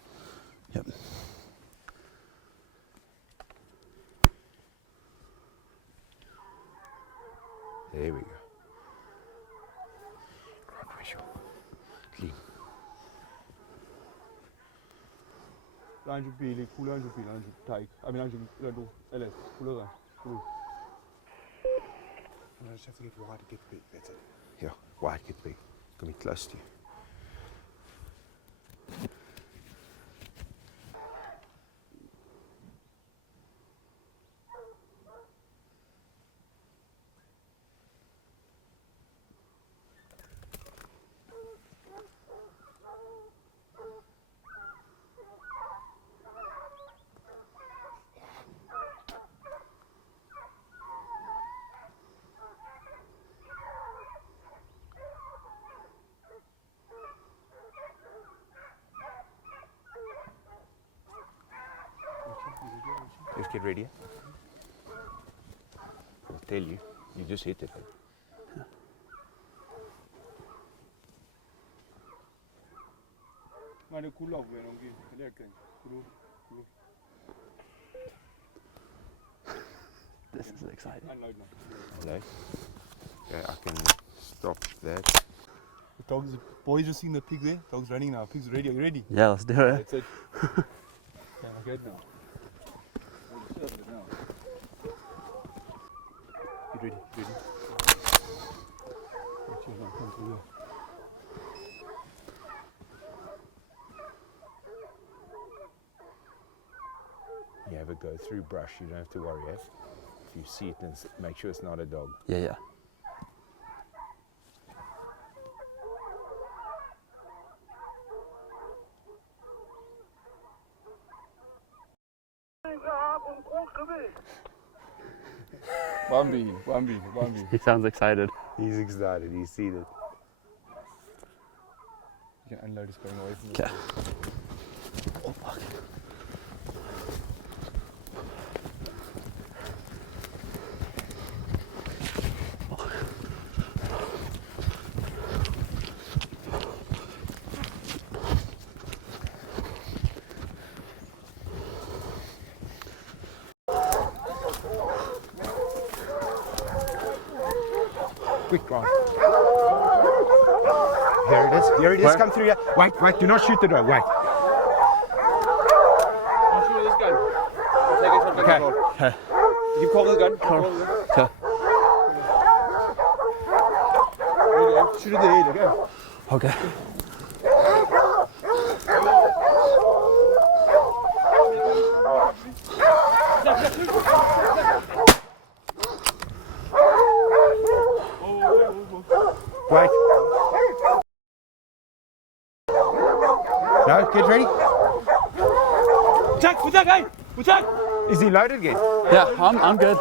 Yep. There we go. Ground pressure. Clean. Line to Billy, cool line to Billy, line to Tyke. I mean, line to LS, cooler. I just have to get wide to get big, that's it. Yeah, wide, get big. It's going to be close to you. Just get ready. I'll tell you, you just hit it. Maar de koel op weer, oké. Lekker. Cool. This is exciting. Okay, I can stop that. The dogs, boys just seeing the pig there. Dogs running now. Pig's ready. Are you ready? Yeah, let's do it. That's it. Yeah, I'm good now. Get ready. Watch your hand come through here. You ever go through brush, you don't have to worry. If you see it, then make sure it's not a dog. Yeah. Bambi. He sounds excited. He's excited, he's seen it. You can unload, is going away from the Okay. Oh, fuck. Quick, Ron. Here it is, come through here. Wait, do not shoot the dog, wait. I'll shoot this gun. I'll take it from the control. Okay. You call the gun. Okay. Shoot at the head, okay? Okay. Wait. No, get ready. Attack! Is he loaded again? Yeah, I'm good.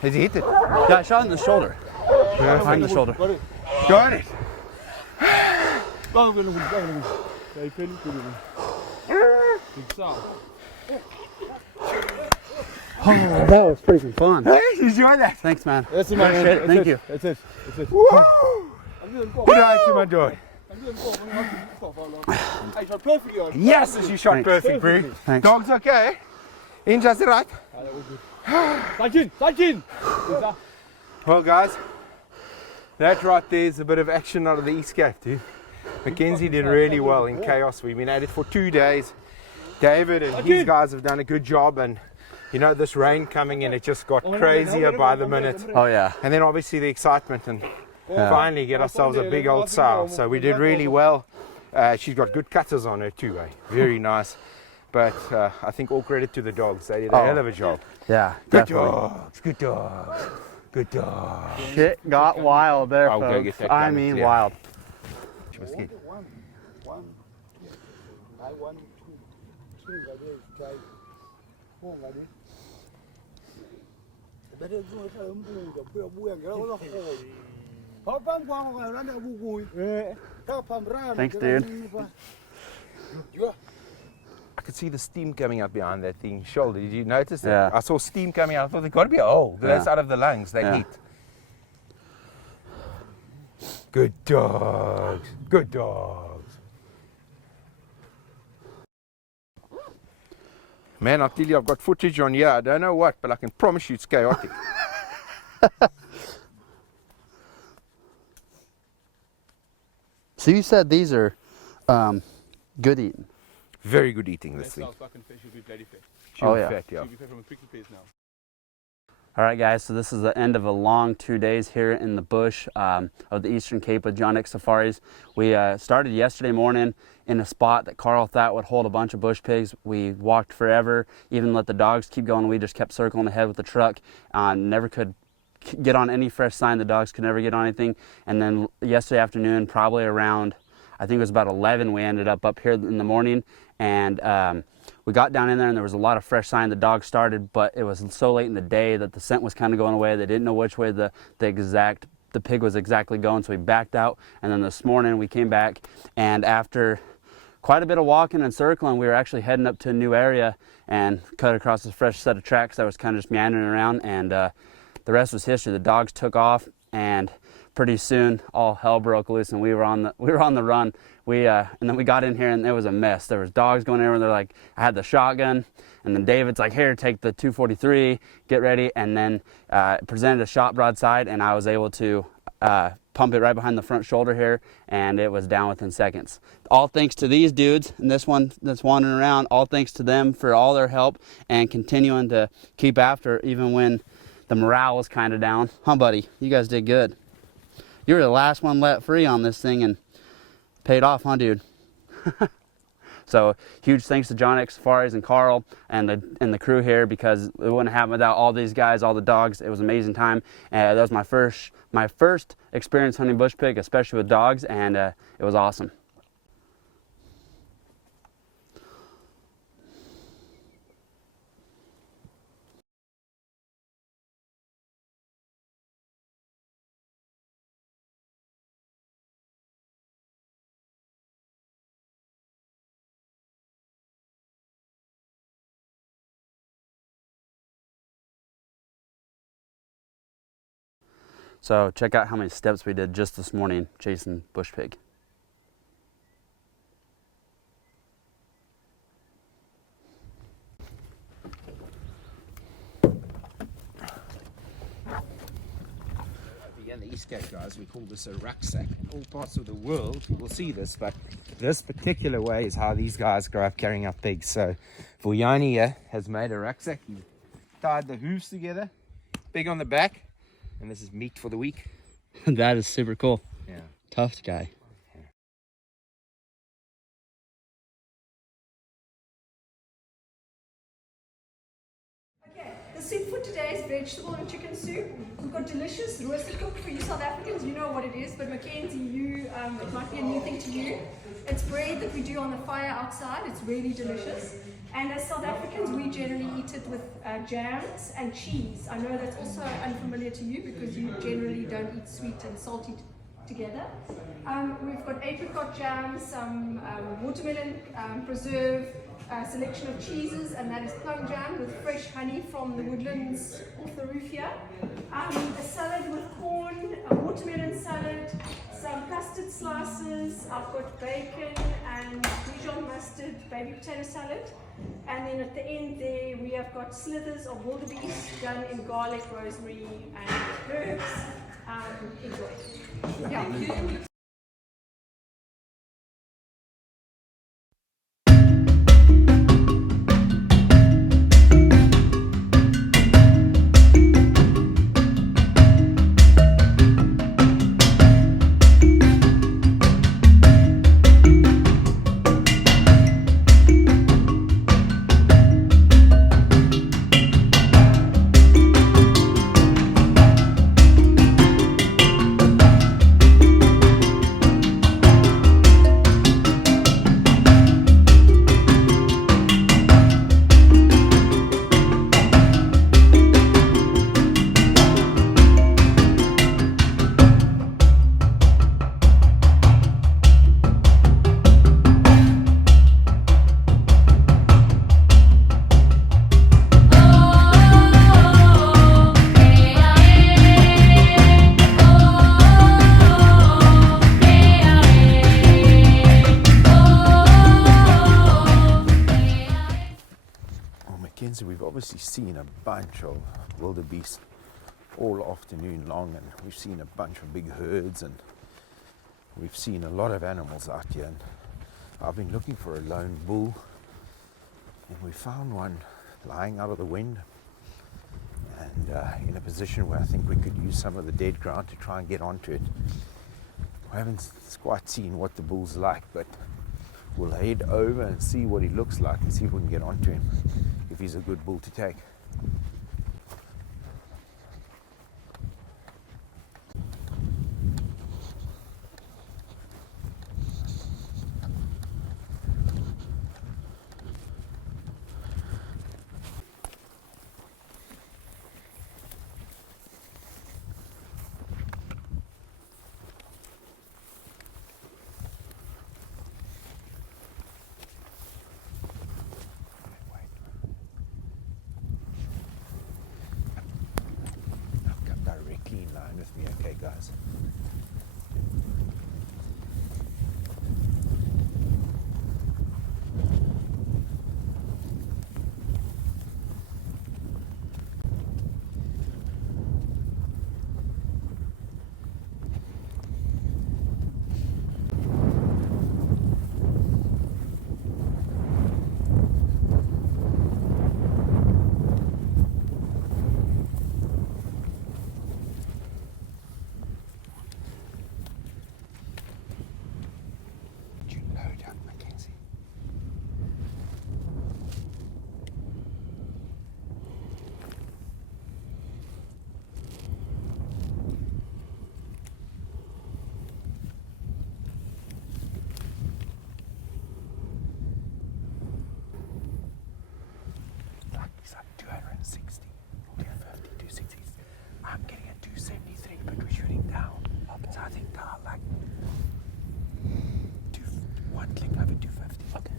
Has he hit it? Yeah, I shot in the shoulder. Behind the shoulder. Got it. Big sound. Oh, that was freaking fun. Hey, you enjoyed that? Thanks, man. That's it, Appreciate it. Thank you. That's it. That's it. Woo! Good eye to my joy. I shot perfectly on. Yes, you shot Thanks. perfect, Bree. Thanks. Dog's okay? In just right? Well, guys, that right there is a bit of action out of the East Cape, dude. Mackenzie did really well in chaos. We've been at it for 2 days. David and his guys have done a good job, and you know, this rain coming in, it just got crazier by the minute. Oh, yeah. And then obviously the excitement, and finally get ourselves a big old sow. So we did really well. She's got good cutters on her too, eh? Very nice. But I think all credit to the dogs. They did a hell of a job. Yeah, Good definitely. dogs, good dogs, good dogs. Shit got wild there, I'll go folks. get that I gun, mean, yeah. wild. Thanks, dude. I could see the steam coming out behind that thing's shoulder. Did you notice that? Yeah. I saw steam coming out. I thought there's got to be a hole. That's Yeah. out of the lungs, that Yeah. heat. Good dogs. Good dogs. Man, I'll tell you, I've got footage on here. I don't know what, but I can promise you it's chaotic. So you said these are good eating. Very good eating, this thing. South fucking fish will be bloody fat. Oh, yeah. Fat, yeah. She'll be fat from a prickly face now. All right, guys, so this is the end of a long 2 days here in the bush of the Eastern Cape with Sims Safaris. We started yesterday morning in a spot that Carl thought would hold a bunch of bush pigs. We walked forever, even let the dogs keep going. We just kept circling ahead with the truck. Never could get on any fresh sign. The dogs could never get on anything. And then yesterday afternoon, probably around, I think it was about 11, we ended up here in the morning. And we got down in there and there was a lot of fresh sign. The dogs started, but it was so late in the day that the scent was kind of going away. They didn't know which way the pig was exactly going, so we backed out. And then this morning we came back, and after quite a bit of walking and circling, we were actually heading up to a new area and cut across a fresh set of tracks that was kind of just meandering around. And the rest was history. The dogs took off, and pretty soon all hell broke loose, and we were on the run. And then we got in here and it was a mess. There was dogs going everywhere. They're like, I had the shotgun, and then David's like, here, take the 243, get ready, and then presented a shot broadside, and I was able to pump it right behind the front shoulder here, and it was down within seconds. All thanks to these dudes and this one that's wandering around. All thanks to them for all their help and continuing to keep after even when the morale was kind of down. Huh, buddy? You guys did good. You were the last one let free on this thing, and paid off, huh, dude? So huge thanks to Sims Safaris and Carl and the crew here, because it wouldn't happen without all these guys, all the dogs. It was an amazing time. That was my first experience hunting bush pig, especially with dogs, and it was awesome. So check out how many steps we did just this morning chasing bush pig. Over here in the East Cape, guys, we call this a rucksack. In all parts of the world, you will see this, but this particular way is how these guys grow up carrying up pigs. So Vuljani here has made a rucksack. He tied the hooves together, pig on the back, and this is meat for the week. That is super cool. Yeah. Tough guy. Okay, the soup for today is vegetable and chicken soup. We've got delicious roasted cooked for you South Africans. You know what it is, but Mackenzie, it might be a new thing to you. It's bread that we do on the fire outside. It's really delicious. And as South Africans, we generally eat it with jams and cheese. I know that's also unfamiliar to you because you generally don't eat sweet and salty together. We've got apricot jam, some watermelon preserve, selection of cheeses, and that is plum jam with fresh honey from the woodlands off the roof here. A salad with corn, a watermelon salad, some custard slices. I've got bacon and Dijon mustard baby potato salad. And then at the end there we have got slithers of wildebeest done in garlic, rosemary and herbs. Enjoy. Yeah. We've obviously seen a bunch of wildebeest all afternoon long, and we've seen a bunch of big herds, and we've seen a lot of animals out here. And I've been looking for a lone bull, and we found one lying out of the wind and in a position where I think we could use some of the dead ground to try and get onto it. We haven't quite seen what the bull's like, but we'll head over and see what he looks like and see if we can get onto him, if he's a good bull to take. With me, okay, guys? I'm getting a 273, but we're shooting down. Okay. So I think like one click over 250. Okay.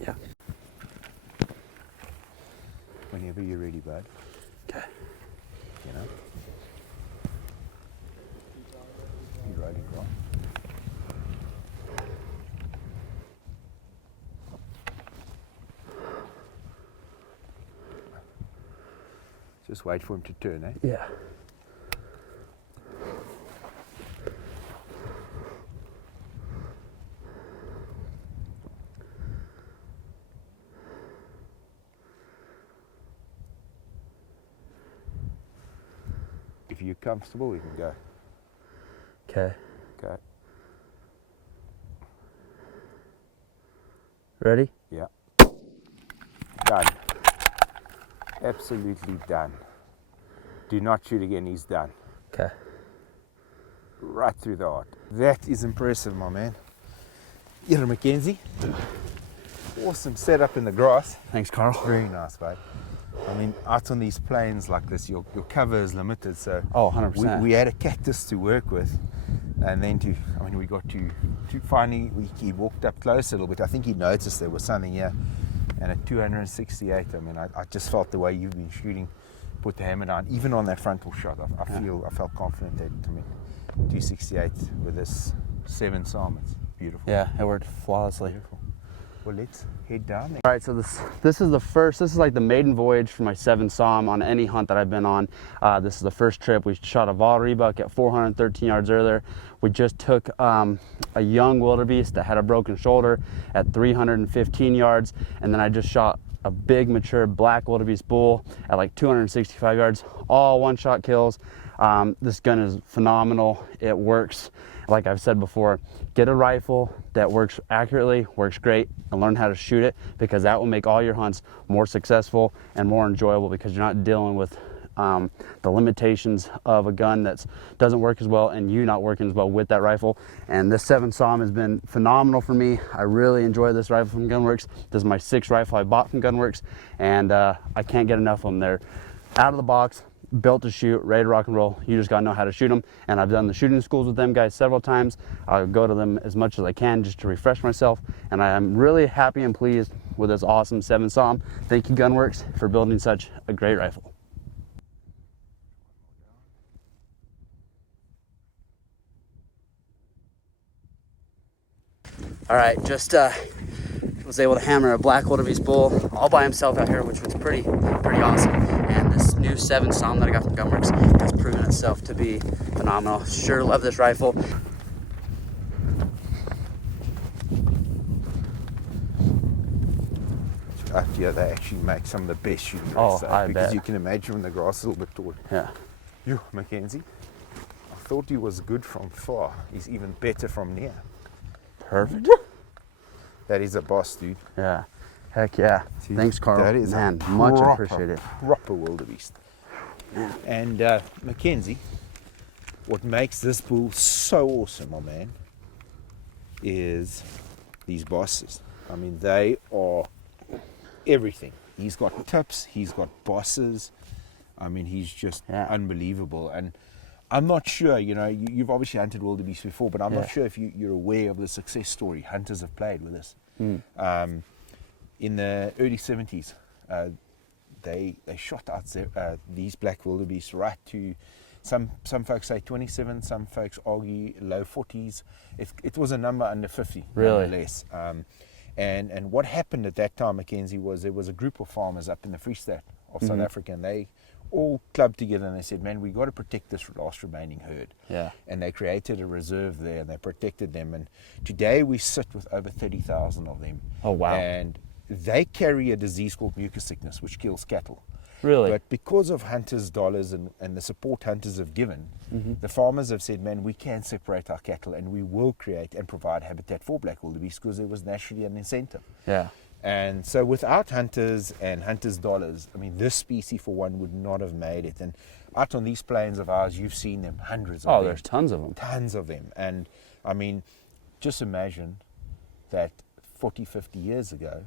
Yeah. Whenever you're ready, bud. Okay. You know? You're riding well. Just wait for him to turn, eh? Yeah. If if you're comfortable, we can go. Okay. Okay. Ready? Yeah. Done. Absolutely done. Do not shoot again, he's done. Okay. Right through the heart. That is impressive, my man. Here, Mackenzie. Awesome setup in the grass. Thanks, Carl. Very nice, mate. I mean, out on these plains like this, your cover is limited, so Oh, 100%. we had a cactus to work with, and then we got to finally, he walked up close a little bit. I think he noticed there was something here, and at 268, I mean, I just felt the way you've been shooting, put the hammer down, even on that frontal shot, I felt confident that, I mean, 268 with this 7 SAM, it's beautiful. Yeah, it worked flawlessly. Beautiful. Well, let's head down there. All right, so this is like the maiden voyage for my 7 SAM on any hunt that I've been on. This is the first trip. We shot a Vaal Rehbok at 413 yards earlier. We just took a young wildebeest that had a broken shoulder at 315 yards, and then I just shot a big mature black wildebeest bull at like 265 yards, all one-shot kills. This gun is phenomenal. It works. Like I've said before, get a rifle that works accurately, works great, and learn how to shoot it, because that will make all your hunts more successful and more enjoyable, because you're not dealing with the limitations of a gun that doesn't work as well and you not working as well with that rifle. And this 7 SAM has been phenomenal for me. I really enjoy this rifle from Gunworks. This is my 6th rifle I bought from Gunworks, and I can't get enough of them. They're out of the box, built to shoot, ready to rock and roll. You just gotta know how to shoot them. And I've done the shooting schools with them guys several times. I'll go to them as much as I can just to refresh myself. And I am really happy and pleased with this awesome 7 SAM. Thank you, Gunworks, for building such a great rifle. All right, just was able to hammer a black wildebeest bull all by himself out here, which was pretty awesome. And this new 7 SAM that I got from Gunworks has proven itself to be phenomenal. Sure love this rifle. Yeah, they actually make some of the best shooting Oh, races, I because bet. you can imagine when the grass is a little bit taller. Yeah. You, Mackenzie, I thought he was good from far. He's even better from near. Perfect. That is a boss, dude. Yeah. Heck yeah. See, Thanks, Carl. that is Man, a much proper, appreciated. Proper wildebeest. And Mackenzie, what makes this bull so awesome, my man, is these bosses. I mean, they are everything. He's got tips, he's got bosses. I mean, he's just unbelievable. And I'm not sure, you know, you've obviously hunted wildebeest before, but I'm not sure if you're aware of the success story hunters have played with this. In the early 70s, they shot out these black wildebeest right to, some folks say 27, some folks argue low 40s. It was a number under 50, really? Nonetheless. And what happened at that time, Mackenzie, was there was a group of farmers up in the Free State of South Africa, and they all clubbed together and they said, man, we got to protect this last remaining herd. Yeah. And they created a reserve there and they protected them. And today we sit with over 30,000 of them. Oh, wow. And they carry a disease called mucus sickness, which kills cattle. Really? But because of hunters' dollars and the support hunters have given, the farmers have said, man, we can separate our cattle and we will create and provide habitat for black wildebeest, because there was naturally an incentive. Yeah. And so without hunters and hunters' dollars, I mean, this species for one would not have made it. And out on these plains of ours, you've seen them, hundreds of them. Oh, there's tons of them. Tons of them. And I mean, just imagine that 40, 50 years ago,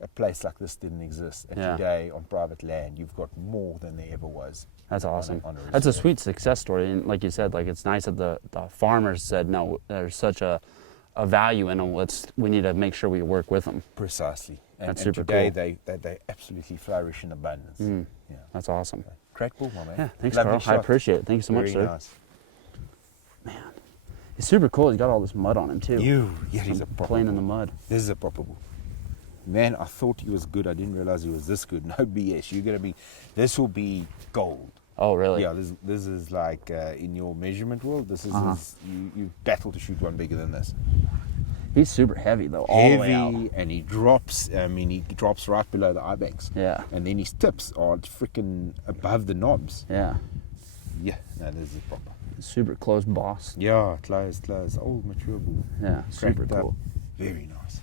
a place like this didn't exist. And today, on private land, you've got more than there ever was. That's awesome. On a That's a reserve. sweet success story. And like you said, like, it's nice that the farmers said, no, there's such a value in them. We need to make sure we work with them. Precisely. And, That's and super today cool. they absolutely flourish in abundance. Yeah. That's awesome. Great bull, my man. Yeah, thanks, Lovely Carl. shot. I appreciate it. Thank you so much, Very sir. nice. Man, he's super cool. He's got all this mud on him too. Yeah, he's a proper playing in the bull. mud. This is a proper bull. Man, I thought he was good. I didn't realize he was this good. No BS. This will be gold. Oh, really? Yeah, this is like in your measurement world. This is you battle to shoot one bigger than this. He's super heavy though, all the way out. Heavy, and he drops. I mean, he drops right below the eye banks. Yeah. And then his tips are freaking above the knobs. Yeah. Yeah, no, this is proper. Super close boss. Yeah, close. Old mature bull. Yeah, super Cracked up. cool. Very nice.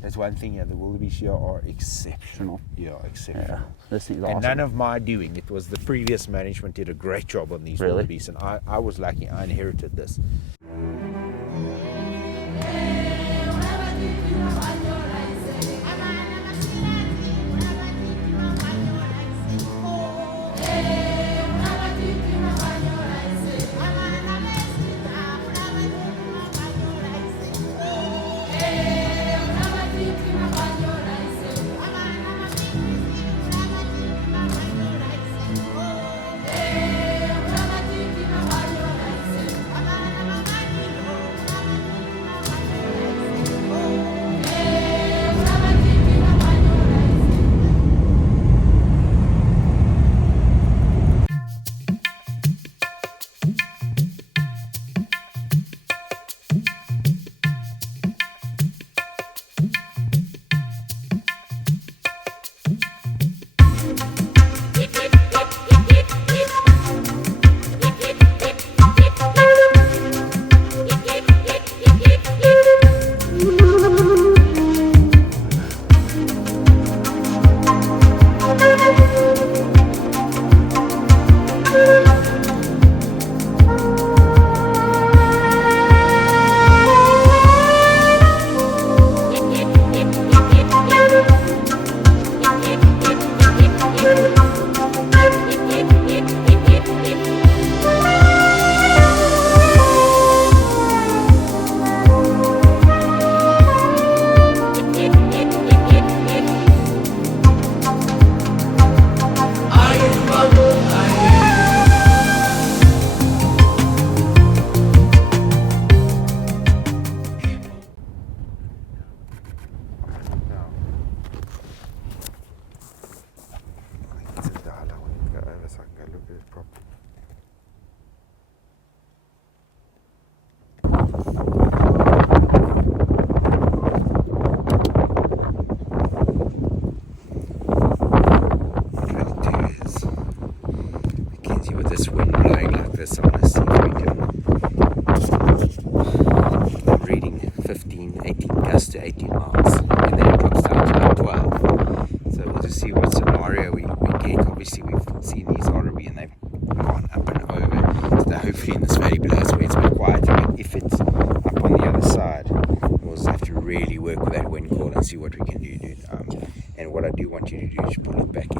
That's one thing, yeah, the wildebeest here are exceptional. Yeah, exceptional. Yeah, this thing's And awesome. none of my doing. It was the previous management did a great job on these Really? wildebeest, and I was lucky. I inherited this.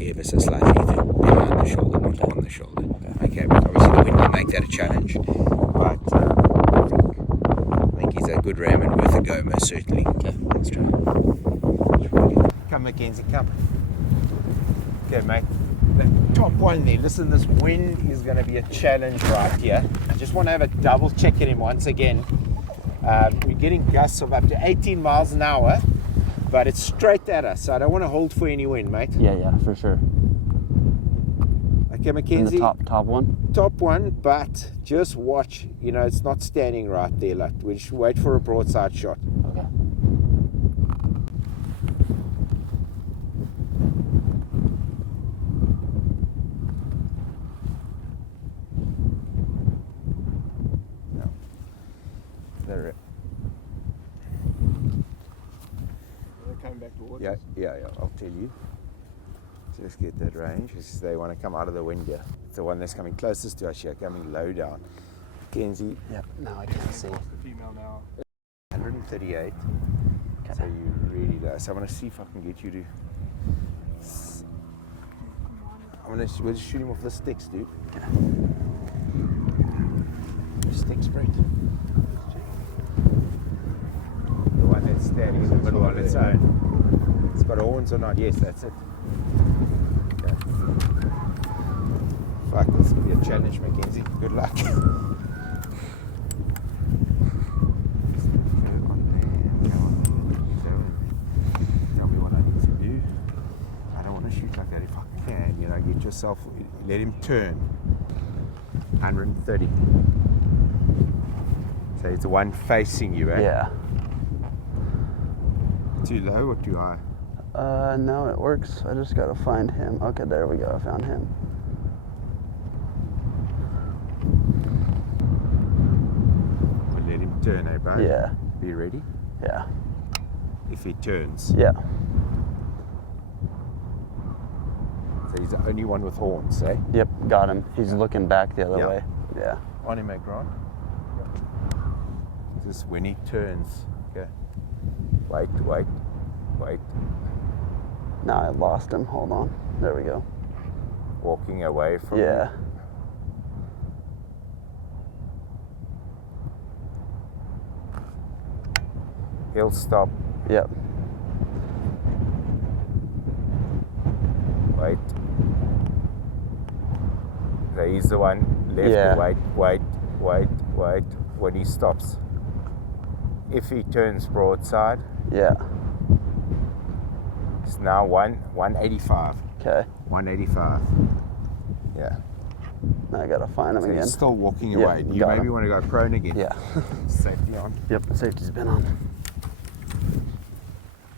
Ever so slightly behind the shoulder, not on the shoulder. Okay, but obviously the wind will make that a challenge. But I think he's a good ram and worth a go, most certainly. Okay, let's try. Come, Mackenzie, come. Okay, mate. The top one there. Listen, this wind is going to be a challenge right here. I just want to have a double check at him once again. We're getting gusts of up to 18 miles an hour. But it's straight at us, so I don't want to hold for any wind, mate. Yeah, for sure. Okay, Mackenzie. In the top one? Top one, but just watch. You know, it's not standing right there. Like, we just wait for a broadside shot. Okay. No. There. Coming back towards Yeah, us. I'll tell you. Just get that range. They want to come out of the wind here. It's the one that's coming closest to us here, coming low down. Kenzie. Yep, now I can't see. The female now. 138. Okay. So you really low. So I want to see if I can get you to. We'll just shoot him off the sticks, dude. Okay. Stick sprint. The one that's standing in the middle on its own. It's got horns or not? Yes, that's it. Okay. Fuck, this could be a challenge, Mackenzie. Good luck. Tell me what I need to do. I don't want to shoot like that if I can. You know, get yourself, let him turn. 130. So it's the one facing you, eh? Yeah. Too low or too high? No, it works. I just gotta find him. Okay, there we go. I found him. turn, eh, bud? Yeah. Be ready? Yeah. If he turns. Yeah. So he's the only one with horns, eh? Yep, got him. He's looking back the other Yeah. way. Yeah. On him, eh, Grant? Just when he turns. Okay. Wait. No, I lost him. Hold on. There we go. Walking away from Yeah. him. He'll stop. Yep. Wait. So he's the one left. Yeah. Wait. When he stops. If he turns broadside, Yeah. it's now 185. Okay. 185. Yeah. Now I gotta find him So again. he's still walking Yeah, away. You got maybe him. want to go prone again. Yeah. Safety on. Yep. Safety's been on.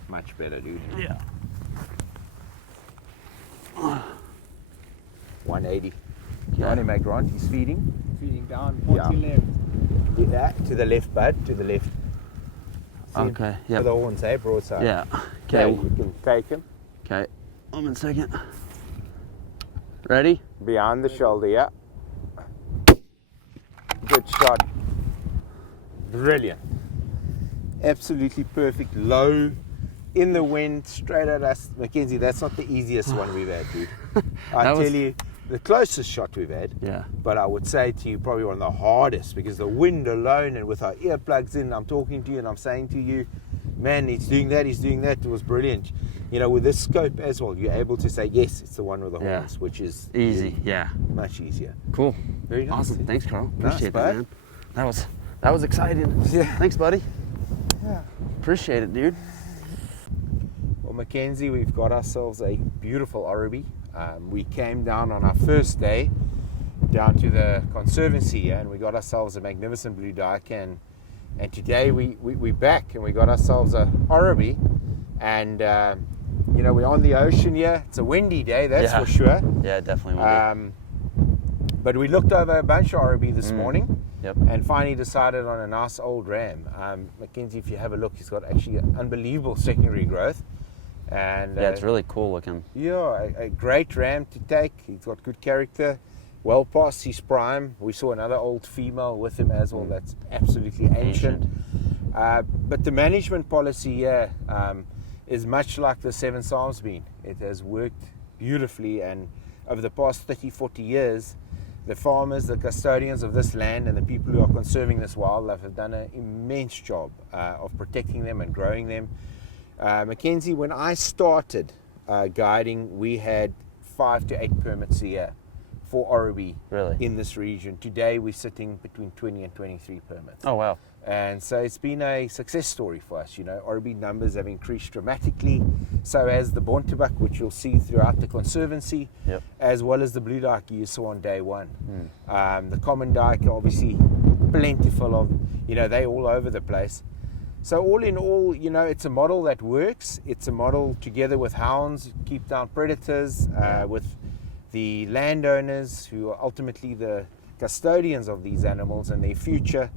Much better, dude. Yeah. 180. Yeah. On him, mate, Grant. He's feeding. Feeding down, Yeah. to left. Yeah. To the left, bud. To the left. See him? Okay. For Yep. the horns, eh? Broadside. Yeah. Okay. Okay. You can take him. Okay. 1 second. Ready? Behind the shoulder, yeah. Good shot. Brilliant. Absolutely perfect. Low, in the wind, straight at us. Mackenzie, that's not the easiest one we've had, dude. I That was- tell you, the closest shot we've had. Yeah. But I would say to you, probably one of the hardest, because the wind alone, and with our earplugs in, I'm talking to you and I'm saying to you, man, he's doing that. It was brilliant. You know, with this scope as well, you're able to say, yes, it's the one with the Yeah. horns, which is Easy. Yeah. much easier. Cool. Very nice. Awesome. Thanks, Carl. Nice, Appreciate bud. that, man. That was exciting. Yeah. Thanks, buddy. Yeah. Appreciate it, dude. Well, Mackenzie, we've got ourselves a beautiful Oribi. We came down on our first day down to the conservancy, and we got ourselves a magnificent Blue Duiker, and today we're back and we got ourselves a Oribi, and you know, we're on the ocean here. It's a windy day, that's Yeah. for sure. Yeah, definitely. Will But we looked over a bunch of Oribi this morning. Yep. And finally decided on a nice old ram. Mackenzie, if you have a look, he's got actually unbelievable secondary growth. And Yeah, it's really cool looking. yeah, a great ram to take. He's got good character, well past his prime. We saw another old female with him as well. That's absolutely ancient. But the management policy here is much like the Seven Psalms been. It has worked beautifully, and over the past 30, 40 years, the farmers, the custodians of this land, and the people who are conserving this wildlife have done an immense job of protecting them and growing them. Mackenzie, when I started guiding, we had 5 to 8 permits a year for Oribi Really? in this region. Today we're sitting between 20 and 23 permits. Oh, wow. And so it's been a success story for us. You know, Oribi numbers have increased dramatically. So has the Reedbuck, which you'll see throughout the conservancy, Yep. as well as the Blue Duiker you saw on day one. The common duiker, obviously, plentiful of, you know, they're all over the place. So all in all, you know, it's a model that works. It's a model together with hounds, keep down predators, with the landowners who are ultimately the custodians of these animals and their future.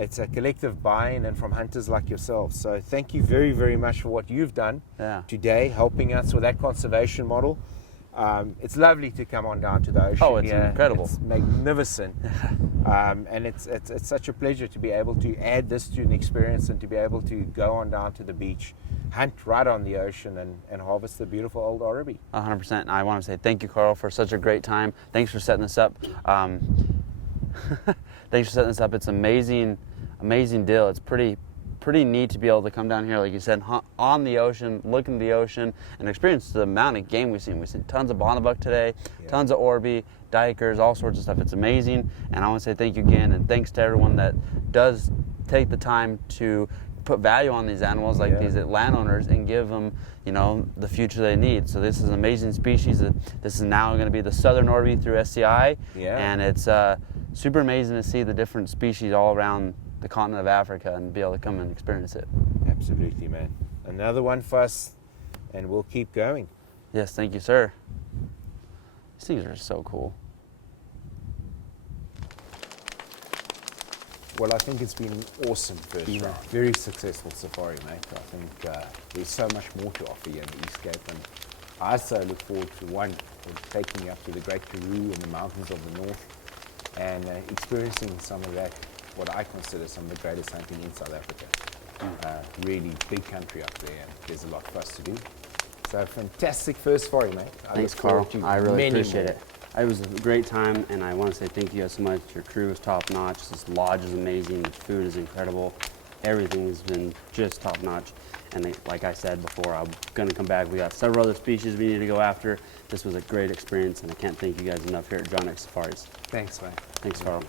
It's a collective buy-in, and from hunters like yourselves. So thank you very, very much for what you've done today, helping us with that conservation model. It's lovely to come on down to the ocean. Oh, it's incredible. It's magnificent. And it's such a pleasure to be able to add this to an experience and to be able to go on down to the beach, hunt right on the ocean, and harvest the beautiful old Oribi. 100%. I want to say thank you, Carl, for such a great time. Thanks for setting this up. Thanks for setting this up. It's amazing deal. It's pretty neat to be able to come down here, like you said, on the ocean, look into the ocean, and experience the amount of game we've seen. We've seen tons of Reedbuck today, tons of Oribi, Duikers, all sorts of stuff. It's amazing, and I want to say thank you again, and thanks to everyone that does take the time to put value on these animals, like these landowners, and give them, you know, the future they need. So this is an amazing species. This is now going to be the Southern Oribi through SCI, and it's super amazing to see the different species all around the continent of Africa and be able to come and experience it. Absolutely, man. Another one for us, and we'll keep going. Yes, thank you, sir. These things are so cool. Well, I think it's been an awesome first round. Very successful safari, mate. I think there's so much more to offer here in the East Cape, and I so look forward to taking you up to the Great Karoo and the mountains of the north, and experiencing some of that, what I consider some of the greatest hunting in South Africa. Really big country up there, and there's a lot for us to do. So fantastic first safari, mate. Thanks, Carl. I really appreciate it. It was a great time, and I want to say thank you guys so much. Your crew is top notch. This lodge is amazing. The food is incredible. Everything has been just top notch. And like I said before, I'm going to come back. We got several other species we need to go after. This was a great experience, and I can't thank you guys enough here at John X Safaris. Thanks, mate. Thanks, Carl.